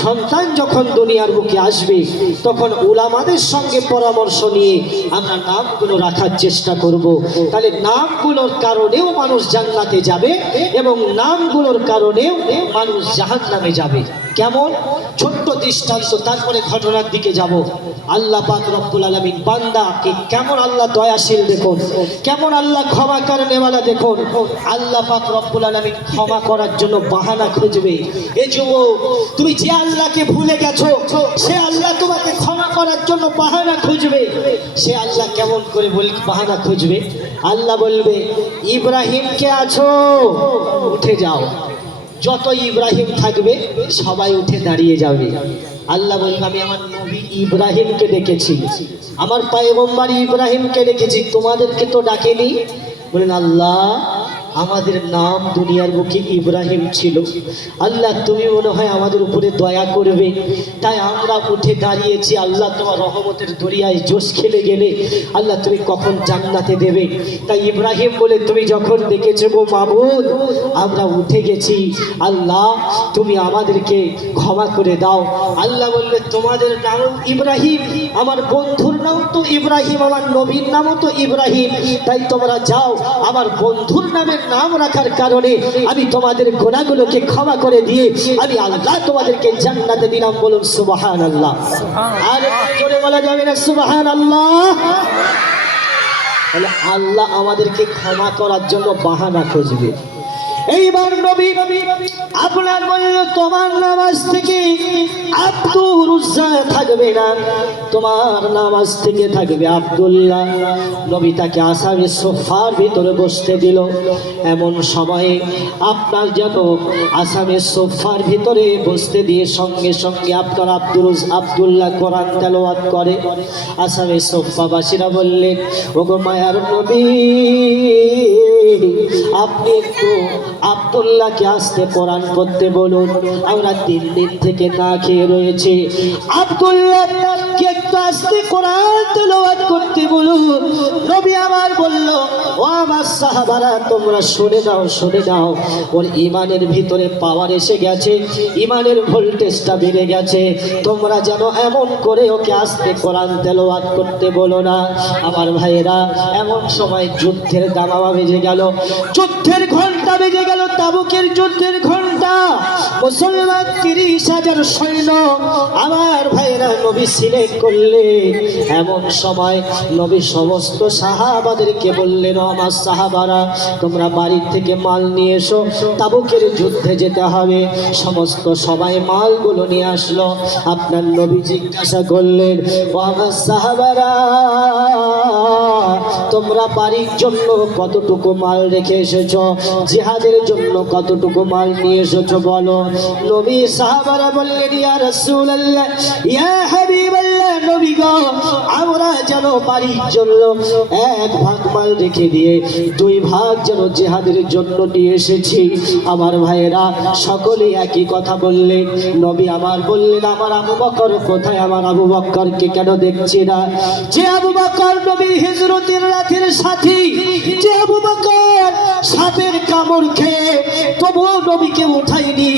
সন্তান যখন দুনিয়ার বুকে আসবে তখন উলামাদের সঙ্গে পরামর্শ নিয়ে আমরা নামগুলো রাখার চেষ্টা করব। তাহলে নামগুলোর কারণেও মানুষ জান্নাতে যাবে এবং নামগুলোর কারণেও মানুষ জাহান্নামে যাবে। কেমন? ছোট্ট দৃষ্টান্ত, তারপরে ঘটনার দিকে যাব। আল্লাহ পাক রব্বুল আলামিন বান্দাকে কেমন আল্লাহ দয়াশীল দেখুন, কেমন আল্লাহ ক্ষমা করনেওয়ালা দেখুন। আল্লাহ পাক রব্বুল আলামিন ক্ষমা করার জন্য বাহানা খুঁজবে। এই যুবক, তুমি যে আল্লাহকে ভুলে গেছো সে আল্লাহ তোমাকে ক্ষমা করার জন্য বাহানা খুঁজবে। সে আল্লাহ কেমন করে বাহানা খুঁজবে? আল্লাহ বলবে, ইব্রাহিমকে আছো, উঠে যাও। যত ইব্রাহিম থাকবে সবাই উঠে দাঁড়িয়ে যাবে। আল্লাহ বলবে, আমি আমার নবী ইব্রাহিমকে ডেকেছি, আমার পয়গম্বর ইব্রাহিমকে ডেকেছি, তোমাদেরকে তো ডাকেনি। বলেন, আল্লাহ আমাদের নাম দুনিয়ার বুকে ইব্রাহিম ছিল, আল্লাহ তুমি মনে হয় আমাদের উপরে দয়া করবে, তাই আমরা উঠে দাঁড়িয়েছি। আল্লাহ তোমার রহমতের দরিয়ায় জোশ খেলে গেলে আল্লাহ তুমি কখন জান্নাতে দেবে। তাই ইব্রাহিম বলে, তুমি যখন দেখেছো গো মাবুদ আমরা উঠে গেছি, আল্লাহ তুমি আমাদেরকে ক্ষমা করে দাও। আল্লাহ বলবে, তোমাদের নাম ইব্রাহিম, আমার বন্ধুর নাম তো ইব্রাহিম, আমার নবীর নামও তো ইব্রাহিম, তাই তোমরা যাও। আমার বন্ধুর নামের নাম রাখার কারণে আমি তোমাদের গুনাহগুলোকে ক্ষমা করে দিয়ে আমি আল্লাহ তোমাদেরকে জান্নাতে দিলাম। বলুন সুবহানাল্লাহ। আর জোরে বলা যাবে না সুবহানাল্লাহ? তাহলে আল্লাহ আমাদেরকে ক্ষমা করার জন্য বাহানা খুঁজবে। এইবার নবী আপনার বলল, তোমার নামাজ থেকে আব্দুর উজ্জা থাকবে না, তোমার নামাজ থেকে থাকবে আব্দুল্লাহ। নবী তাকে আসামে সোফার ভিতরে বসতে দিল। এমন সময়ে আপনার যেন আসামে সোফার ভিতরে বসতে দিয়ে সঙ্গে সঙ্গে আপনার আব্দুল্লাহ কোরআন তেলাওয়াত করে। আসামে সোফাবাসীরা বললেন, ওগো মায়ার নবী, আপনি একটু আব্দুল্লাহকে আসতে কোরআন পড়তে বলুন, আমরা 3 দিন থেকে না খেয়ে রয়েছে। আব্দুল্লাহকে একটু আসতে কোরআন তেলাওয়াত করতে বলুন। নবী আমার বলল, ও আমার সাহাবারা, তোমরা শুনে নাও, শুনে নাও, ওর ইমানের ভিতরে পাওয়ার এসে গেছে, ইমানের ভোল্টেজটা বেড়ে গেছে, তোমরা যেন এমন করে ওকে আসতে কোরআন তেলাওয়াত করতে বলো না। আমার ভাইয়েরা, এমন সময় যুদ্ধের দামামা বেজে গেল, যুদ্ধের ঘন্টা বেজে গেল, তাবুকের যুদ্ধের ঘন্টা। মুসলমান 30,000 সৈন্য আমার ভাইয়েরা নবী সিলেক্ট করলেন। এমন সময় নবী সমস্ত সাহাবাদেরকে বললেন, আমার সাহাবারা, তোমরা বাড়ির থেকে মাল নিয়ে এসো, তাবুকের যুদ্ধে যেতে হবে। সমস্ত সবাই মালগুলো নিয়ে আসলো। আপনার নবী জিজ্ঞাসা করলেন, ও আমার সাহাবারা, তোমরা বাড়ির জন্য কতটুকু মাল রেখে এসেছো, জিহাদের জন্য কতটুকু মাল নিয়ে এসেছো বলো। নবী সাহাবারা বললেন, ইয়া রাসূলুল্লাহ, ইয়া হাবিবাল্লাহ, নবী গো, আমরা যেন বাড়ির জন্য 1 ভাগ মাল রেখে দিয়ে 2 ভাগ যেন জিহাদের জন্য নিয়ে এসেছি। আমার ভাইয়েরা সকলেই একই কথা বললেন। নবী আমার বললেন, আমার আবু বকর কোথায়? আমার আবু বকরকে কেন দেখছি না? যে আবু বকর নবীর হিজরতের রাতের সাথী, যে আবু বকর সাপের কামড় খেয়ে তবুও নবীকে উঠাইনি,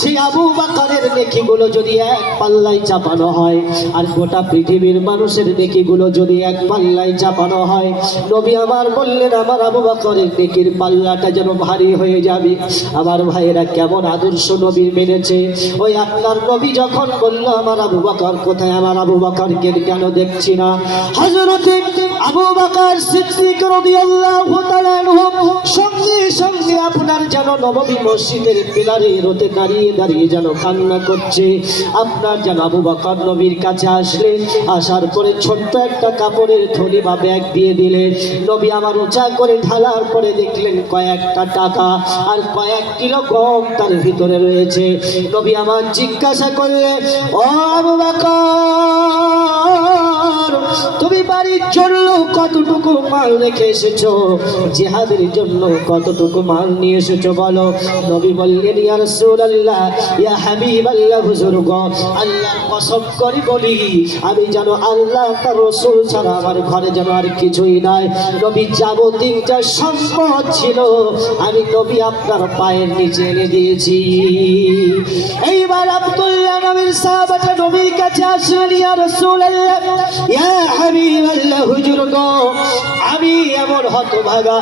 সেই আবু বকরের নেকিগুলো যদি 1 পাল্লায় চাপানো হয় আর গোটা পৃথিবীর মানুষের নেকিগুলো যদি 1 পাল্লায় চাপানো হয়, নবী আমার বললেন, আমার আবু বকরের নেকির পাল্লাটা যেন ভারী হয়ে যাবে। আমার ভাইয়েরা কেমন আদর্শ নবী মেনেছে। ওই আপনার নবী যখন বলল, আমার আবু বকর কোথায়? আমার আবু বকরকে কেন দেখছি না? হযরতে আবু বকর সিদ্দিক রাদিয়াল্লাহু তাআলা আনহু সঙ্গে সঙ্গে আপনার যেন নববী মসজিদের পিলারে রোতে দাঁড়িয়ে দাঁড়িয়ে যেন কান্না করছে। আপনার যেন আবু বকর নবীর কাছে আসলেন, আসার পরে ছোট্ট একটা কাপড়ের থলি বা ব্যাগ দিয়ে দিলেন। নবী আমার উঁচা করে ঢালার পরে দেখলেন কয়েকটা টাকা আর কয়েক কিলো গম তার ভিতরে রয়েছে। নবী আমার জিজ্ঞাসা করলেন, ও আবু বকর, তুমি বাড়ির জন্য কতটুকু মাল রেখে এসেছো, জিহাদের জন্য কতটুকু মাল নিয়ে এসেছো বলো। নবী বললেন, ইয়া রাসূলুল্লাহ, ইয়া হাবিবাল্লাহ, হুজুর গো, আল্লাহর কসম করে বলি, আমি যেন আল্লাহ তার রাসূল ছাড়া আমার ঘরে যেন আর কিছুই নাই। নবী যাবতীয় যা সম্পদ ছিল আমি নবী আপনার পায়ের নিচে এনে দিয়েছি। এইবার আব্দুল্লাহ নামের সাহাবাটা নবীর কাছে আসলেন, ইয়া রাসূলুল্লাহ, ইয়া হাবিবাল্লাহ, হুজুর গো, আমি এমন হতভাগা,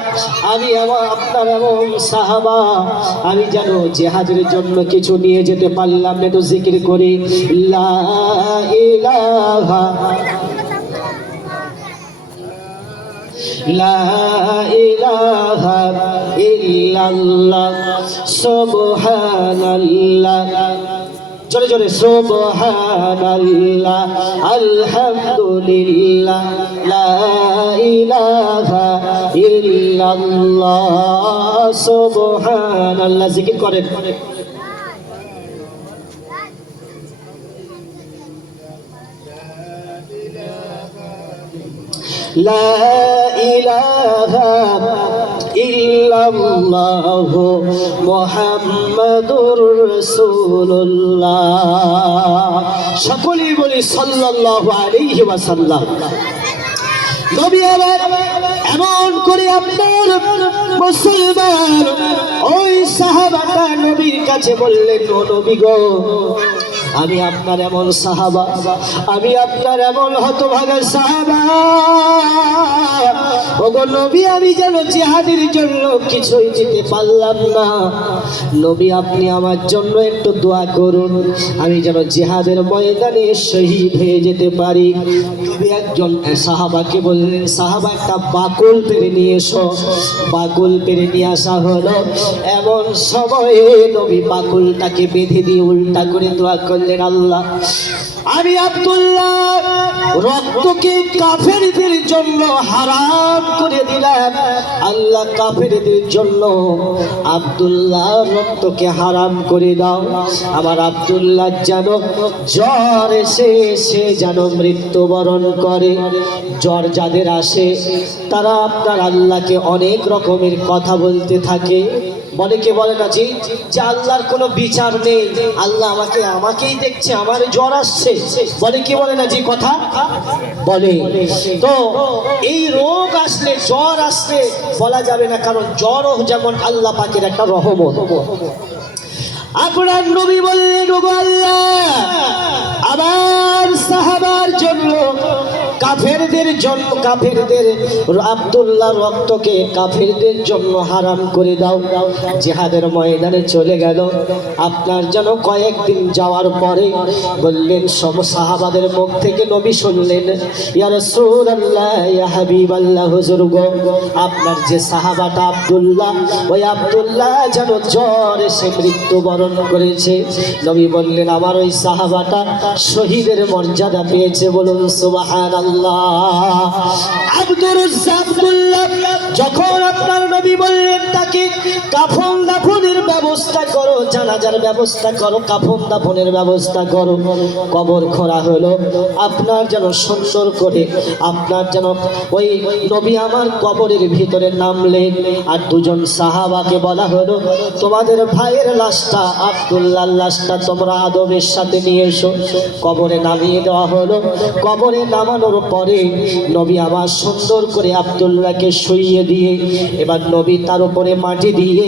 আমি এমন আপনার এমন সাহাবা, আমি যেন জিহাদের জন্য কিছু নিয়ে যেতে পারলাম না। তো জিকির করি লা ইলাহা লা ইলাহা ইল্লাল্লাহ সুবহানাল্লাহ, জোরে জোরে সুবহানাল্লাহ, আলহামদুলিল্লাহ, লা ইলাহা ইল্লাল্লাহ সুবহানাল্লাহ। জিকির করেন। লা ইলাহা ইল্লাল্লাহ মুহাম্মাদুর রাসূলুল্লাহ। সকলেই বলি সাল্লাল্লাহু আলাইহি ওয়াসাল্লাম। নবী আবার এমন করে আপনার মুসলমান ওই সাহাবাটা নবীর কাছে বললেন, ও নবী গো, আমি আপনার এমন সাহাবা, আমি আপনার এমন হতভাগা সাহাবা, ওগো নবী, আমি যেন জিহাদের জন্য কিছুই দিতে পারলাম না। নবী, আপনি আমার জন্য একটু দোয়া করুন, আমি যেন জিহাদের ময়দানে শহীদ হয়ে যেতে পারি। নবী একজন সাহাবাকে বললেন, সাহাবা একটা বাকুল পেরে নিয়ে এসো। বাকুল পেরে নিয়ে আসা হলো। এমন সময়ে নবী বাকুলটাকে বেঁধে দিয়ে উল্টা করে দোয়া করলেন, আল্লাহ, আমি আব্দুল্লাহ রক্তকে কাফেরদের জন্য হারাম করে দিলাম। আল্লাহ, কাফেরদের জন্য আব্দুল্লাহ রক্তকে হারাম করে দাও। আমার আব্দুল্লাহ যেন জ্বর এসে সে যেন মৃত্যুবরণ করে। জ্বর যাদের আসে তারা আপনার আল্লাহকে অনেক রকমের কথা বলতে থাকে। বলে, কে বলে না যে আল্লাহর কোনো বিচার নেই, আল্লাহ আমাকেই দেখছে, আমার জ্বর আসছে। বলে, কে বলে না যে কথা বলে। তো এই রোগ আসলে, জ্বর আসলে বলা যাবে না, কারণ জ্বরও যেমন আল্লাহ পাকের একটা রহমত। আপনার নবী বললেন, ওগো আল্লাহ, আবার সাহাবার জন্য, কাফেরদের জন্য, কাফেরদের আব্দুল্লাহ রক্তকে কাফেরদের জন্য হারাম করে দাও। জিহাদের ময়দানে চলে গেল। আপনার যেন কয়েকদিন যাওয়ার পরে বললেন, সব সাহাবাদের মুখ থেকে নবী শুনলেন, ইয়া রাসূলুল্লাহ, ইয়া হাবিবাল্লাহ, হুজুর গো, আপনার যে সাহাবাটা আব্দুল্লাহ, ওই আব্দুল্লাহ যেন জ্বর এসে মৃত্যুবরণ করেছে। নবী বললেন, আমার ওই সাহাবাটা শহীদের মর্যাদা পেয়েছে, বলুন সুবহানাল্লাহ। আব্দুল্লাহ যখন আপনার নবী বললেন তাকে কাফন দাফনের ব্যবস্থা করো, জানাজার ব্যবস্থা করো, কাফন দাফনের ব্যবস্থা করো, কবর খোঁড়া হলো। আপনার যেন সুন্দর করে আপনার যেন ওই নবী আমার কবরের ভিতরে নামলেন। আর দুজন সাহাবাকে বলা হলো, তোমাদের ভাইয়ের লাশটা, আব্দুল্লাহর লাশটা তোমরা আদবের সাথে নিয়ে এসো। কবরে নামিয়ে দেওয়া হলো। কবরে নামানোর পরে নবী আবার সুন্দর করে আব্দুল্লাহকে শুইয়ে দিয়ে, এবার নবী তার উপরে মাটি দিয়ে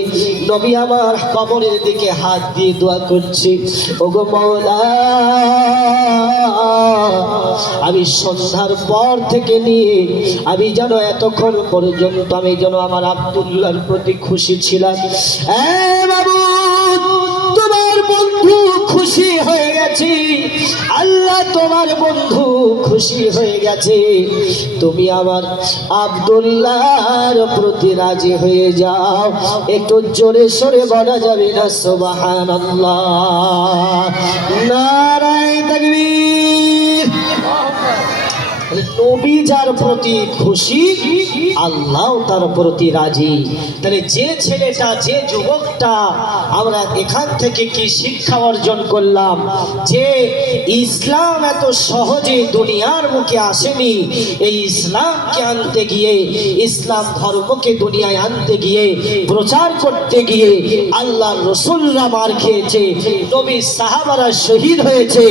নবী আমার কবরের দিকে হাত দিয়ে দোয়া করছে, ওগো মাওলা, আমি সন্ধ্যার পর থেকে নিয়ে আমি যেন এতক্ষণ পর্যন্ত আমি যেন আমার আব্দুল্লাহর প্রতি খুশি ছিলাম। বাবু, তোমার বন্ধু খুশি হয়ে গেছে, আল্লাহ তোমার বন্ধু খুশি হয়ে গেছে, তুমি আমার আব্দুল্লাহর প্রতি রাজি হয়ে যাও। একটু জোরে সরে বলা যাবে না সুবহানাল্লাহ, নারায়ে তাকবীর। নবী যার প্রতি খুশি আল্লাহ তার প্রতি রাজি। তাহলে যে ছেলেটা, যে যুবকটা, আমরা এখান থেকে কি শিক্ষা অর্জন করলাম? যে ইসলাম এত সহজে দুনিয়ার মুখে আসেনি। এই ইসলামকে আনতে গিয়ে, ইসলাম ধর্মকে দুনিয়ায় আনতে গিয়ে, প্রচার করতে গিয়ে আল্লাহর রাসূলরা মার খেয়েছে, নবী সাহাবারা শহীদ হয়েছে,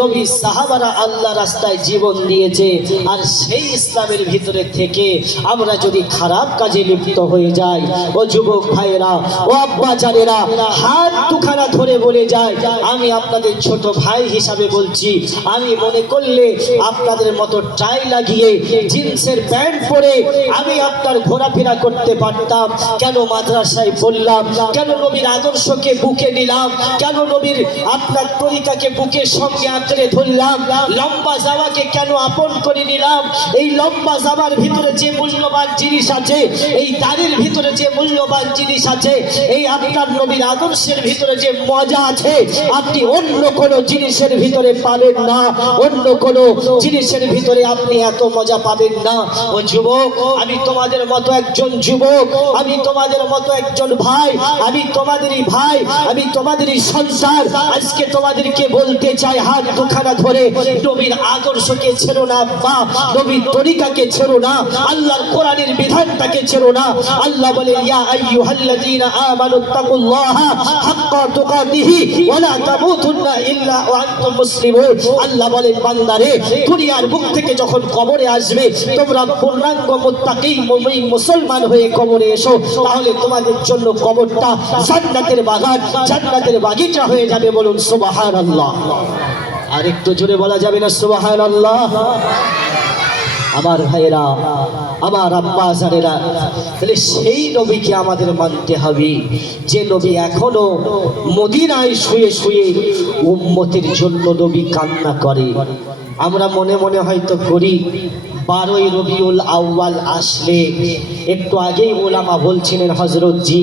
নবী সাহাবারা আল্লাহ রাস্তায় জীবন দিয়েছে। আর সেই ইসলামের ভিতরে থেকে আমরা যদি খারাপ কাজে লিপ্ত হয়ে যাই, ও যুবক ভাইয়েরা, ও আব্বা জানেরা, হাত দুখানা ধরে বলে যায়, আমি আপনাদের ছোট ভাই হিসাবে বলছি, আমি মনে করলে আপনাদের মতো টাই লাগিয়ে জিন্সের প্যান্ট পরে আমি আপনার ঘোরাফেরা করতে পারতাম। কেন মাদ্রাসায় পড়লাম? কেন নবীর আদর্শকে বুকে নিলাম? কেন নবীর আপনার তরিকাকে বুকের সঙ্গে আঁকড়ে ধরলাম? লম্বা জামাকে কেন আপন করে নিলাম? এই লম্বা জামার ভিতরে যে মূল্যবান জিনিস আছে, এই দাড়ির ভিতরে যে মূল্যবান জিনিস আছে, এই আপনার নবীর আদর্শের ভিতরে যে মজা আছে, আপনি অন্য কোন জিনিসের ভিতরে পাবেন না। অন্য কোন জিনিসের ভিতরে আপনি এত মজা পাবেন না। ও যুবক, আমি তোমাদের মতো একজন যুবক, আমি তোমাদের মতো একজন ভাই, আমি তোমাদেরই ভাই, আমি তোমাদেরই সন্তান। আজকে তোমাদেরকে বলতে চাই, হাত দুখানা ধরে নবীর আদর্শকে ছেড়ো না, বা নবীর তরিকাকে ছেড়ো না, আল্লাহর কোরআনের বিধানটাকে ছেড়ো না। আল্লাহ বলে, ইয়া আইয়ুহাল্লাযীনা আমানুত্তাকুল্লাহা হাক্কা তুকাতিহি ওয়া লা তামুতুন্না ইল্লা ওয়া আনতুম মুসলিমুন। আল্লাহ বলেন, বান্দারে, দুনিয়ার বুক থেকে যখন কবরে আসবে, তোমরা পূর্ণাঙ্গ মুত্তাকি মুমিন মুসলমান হয়ে কবরে এসো, তাহলে তোমাদের জন্য কবরটা জান্নাতের বাগান, জান্নাতের বাগিচা হয়ে যাবে। বলুন সুবহানাল্লাহ। আর একটু জোরে বলা যাবে না সুবহানাল্লাহ? আমার ভাইয়েরা, আমার আব্বা জানেরা, তাহলে সেই নবীকে আমাদের মানতে হবে, যে নবী এখনো মদিনায় শুয়ে শুয়ে উম্মতের জন্য নবী কান্না করে। আমরা মনে মনে হয়তো করি 12ই রবিউল আউয়াল আসলে, একটু আগেই ওলামা বলছিলেন হযরতজি,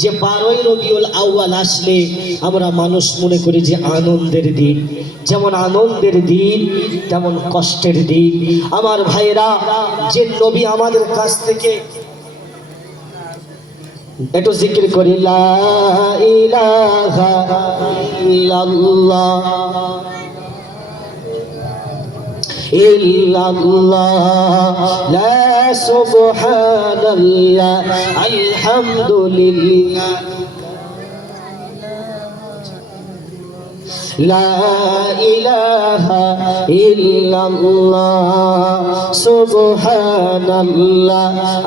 যে 12ই রবিউল আউয়াল আসলে আমরা মানুষ মনে করি যে আনন্দের দিন। যেমন আনন্দের দিন তেমন কষ্টের দিন। আমার ভাইরা, যে নবী আমাদের কাছ থেকে একটু জিকির করি, লা ইলাহা ইল্লাল্লাহ ইল্লাল্লাহ, লা সুবহানাল্লাহ, আলহামদুলিল্লাহ, লা ইলাহা ইল্লাল্লাহ, সুবহানাল্লাহ,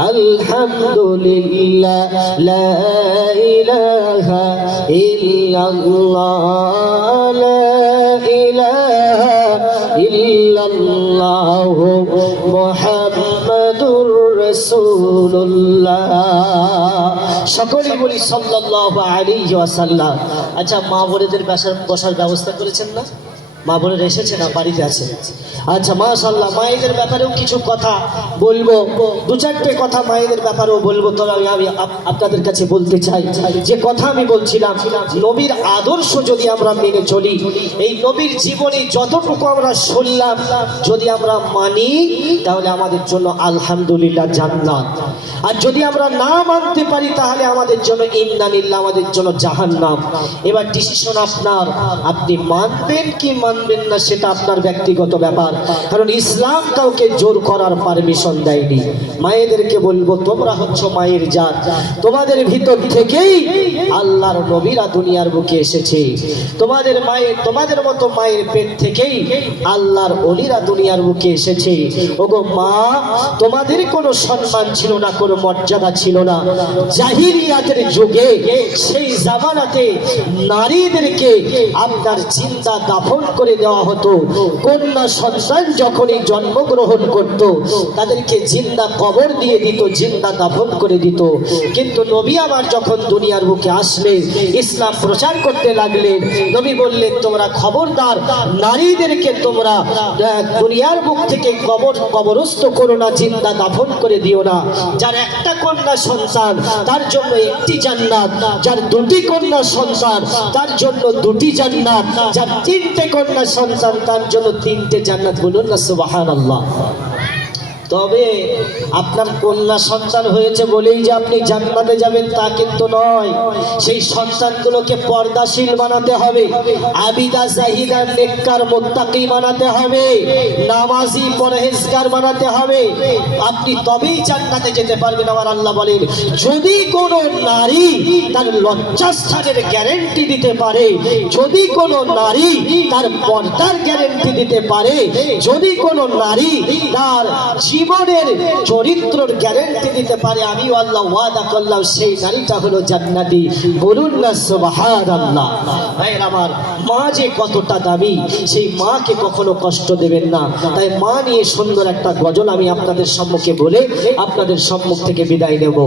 আলহামদুলিল্লাহ, লা ইলাহা ইল্লাল্লাহ, লা ইলাহা ইল্লাল্লাহ, মুহাম্মাদুর রাসূলুল্লাহ। সকলে বলি সাল্লাল্লাহু আলাইহি ওয়াসাল্লাম। আচ্ছা, মা বোনেদের বসার ব্যবস্থা করেছেন না? মা বোনেরা এসেছে না? বাড়িতে আছে? আচ্ছা, মাশাআল্লাহ। মায়েদের ব্যাপারেও কিছু কথা বলবো, দু চারটে কথা মায়েদের ব্যাপারেও বলবো। তবে আমি আপনাদের কাছে বলতে চাই, যে কথা আমি বলছিলাম, নবীর আদর্শ যদি আমরা মেনে চলি, এই নবীর জীবনে যতটুকু আমরা শুনলাম যদি আমরা মানি, তাহলে আমাদের জন্য আলহামদুলিল্লাহ জান্নাত। আর যদি আমরা না মানতে পারি, তাহলে আমাদের জন্য ইন্নালিল্লাহ, আমাদের জন্য জাহান্নাম। এবার ডিসিশন আপনার, আপনি মানবেন কি মানবেন না সেটা আপনার ব্যক্তিগত ব্যাপার। কারণ ইসলাম কাউকে জোর করার পারমিশন দেয়নি। মায়েদেরকে বলবো, তোমরা হচ্ছে মায়ের জাত, তোমাদের ভিতর থেকেই আল্লাহর নবীরা দুনিয়ার বুকে এসেছে। তোমাদের মতো মায়ের পেট থেকেই আল্লাহর ওলিরা দুনিয়ার বুকে এসেছে। ওগো মা, তোমাদের কোনো সম্মান ছিল না, কোনো মর্যাদা ছিল না। জাহিলিয়াতের যুগে, সেই জামানাতে নারীদেরকে আপনার জিন্দা দাফন করে দেওয়া হতো। কন্যা সন্তান যখনই জন্মগ্রহণ করত, তাদেরকে জিন্দা কবর দিয়ে দিত, জিন্দা দাফন করে দিত। কিন্তু নবী আমার যখন দুনিয়ার বুকে আসলেন, ইসলাম প্রচার করতে লাগলেন, নবী বললেন, তোমরা খবরদার নারীদেরকে তোমরা দুনিয়ার বুক থেকে কবরস্থ করো না, জিন্দা দাফন করে দিও না। যার একটা কন্যা সন্তান, তার জন্য একটি জান্নাত। যার দুটি কন্যা সন্তান, তার জন্য দুটি জান্নাত। যার তিনটে কন্যা কন্যা সন্তান, তার জন্য 3টে জান্নাত। বলুন না সুবহানাল্লাহ। তবে আপনার কন্যা সন্তান হয়েছে বলেই যে আপনি জান্নাতে যাবেন তা কিন্তু নয়। সেই সন্তানগুলোকে পর্দাশীল বানাতে হবে, আবিদা জাহিদা নেককার মুত্তাকি বানাতে হবে, নামাজি পরহেজগার বানাতে হবে। আপনি তবেই জান্নাতে যেতে পারবেন। আমার আল্লাহ বলেন, যদি কোনো নারী তার লজ্জাস্থানের গ্যারান্টি দিতে পারে, যদি কোনো নারী তার পর্দার গ্যারান্টি দিতে পারে, যদি কোনো নারী তার জীবনের চরিত্রের গ্যারান্টি দিতে পারে, আমি আল্লাহ ওয়াদা করলাম সেই নারীটা হলো জান্নাতি। বলুন না সুবহানাল্লাহ। ভাইয়ের আমার, মা যে কতটা দামি, সেই মাকে কখনো কষ্ট দেবেন না। তাই মা নিয়ে সুন্দর একটা গজল আমি আপনাদের সম্মুখে বলে আপনাদের সম্মুখ থেকে বিদায় নেব।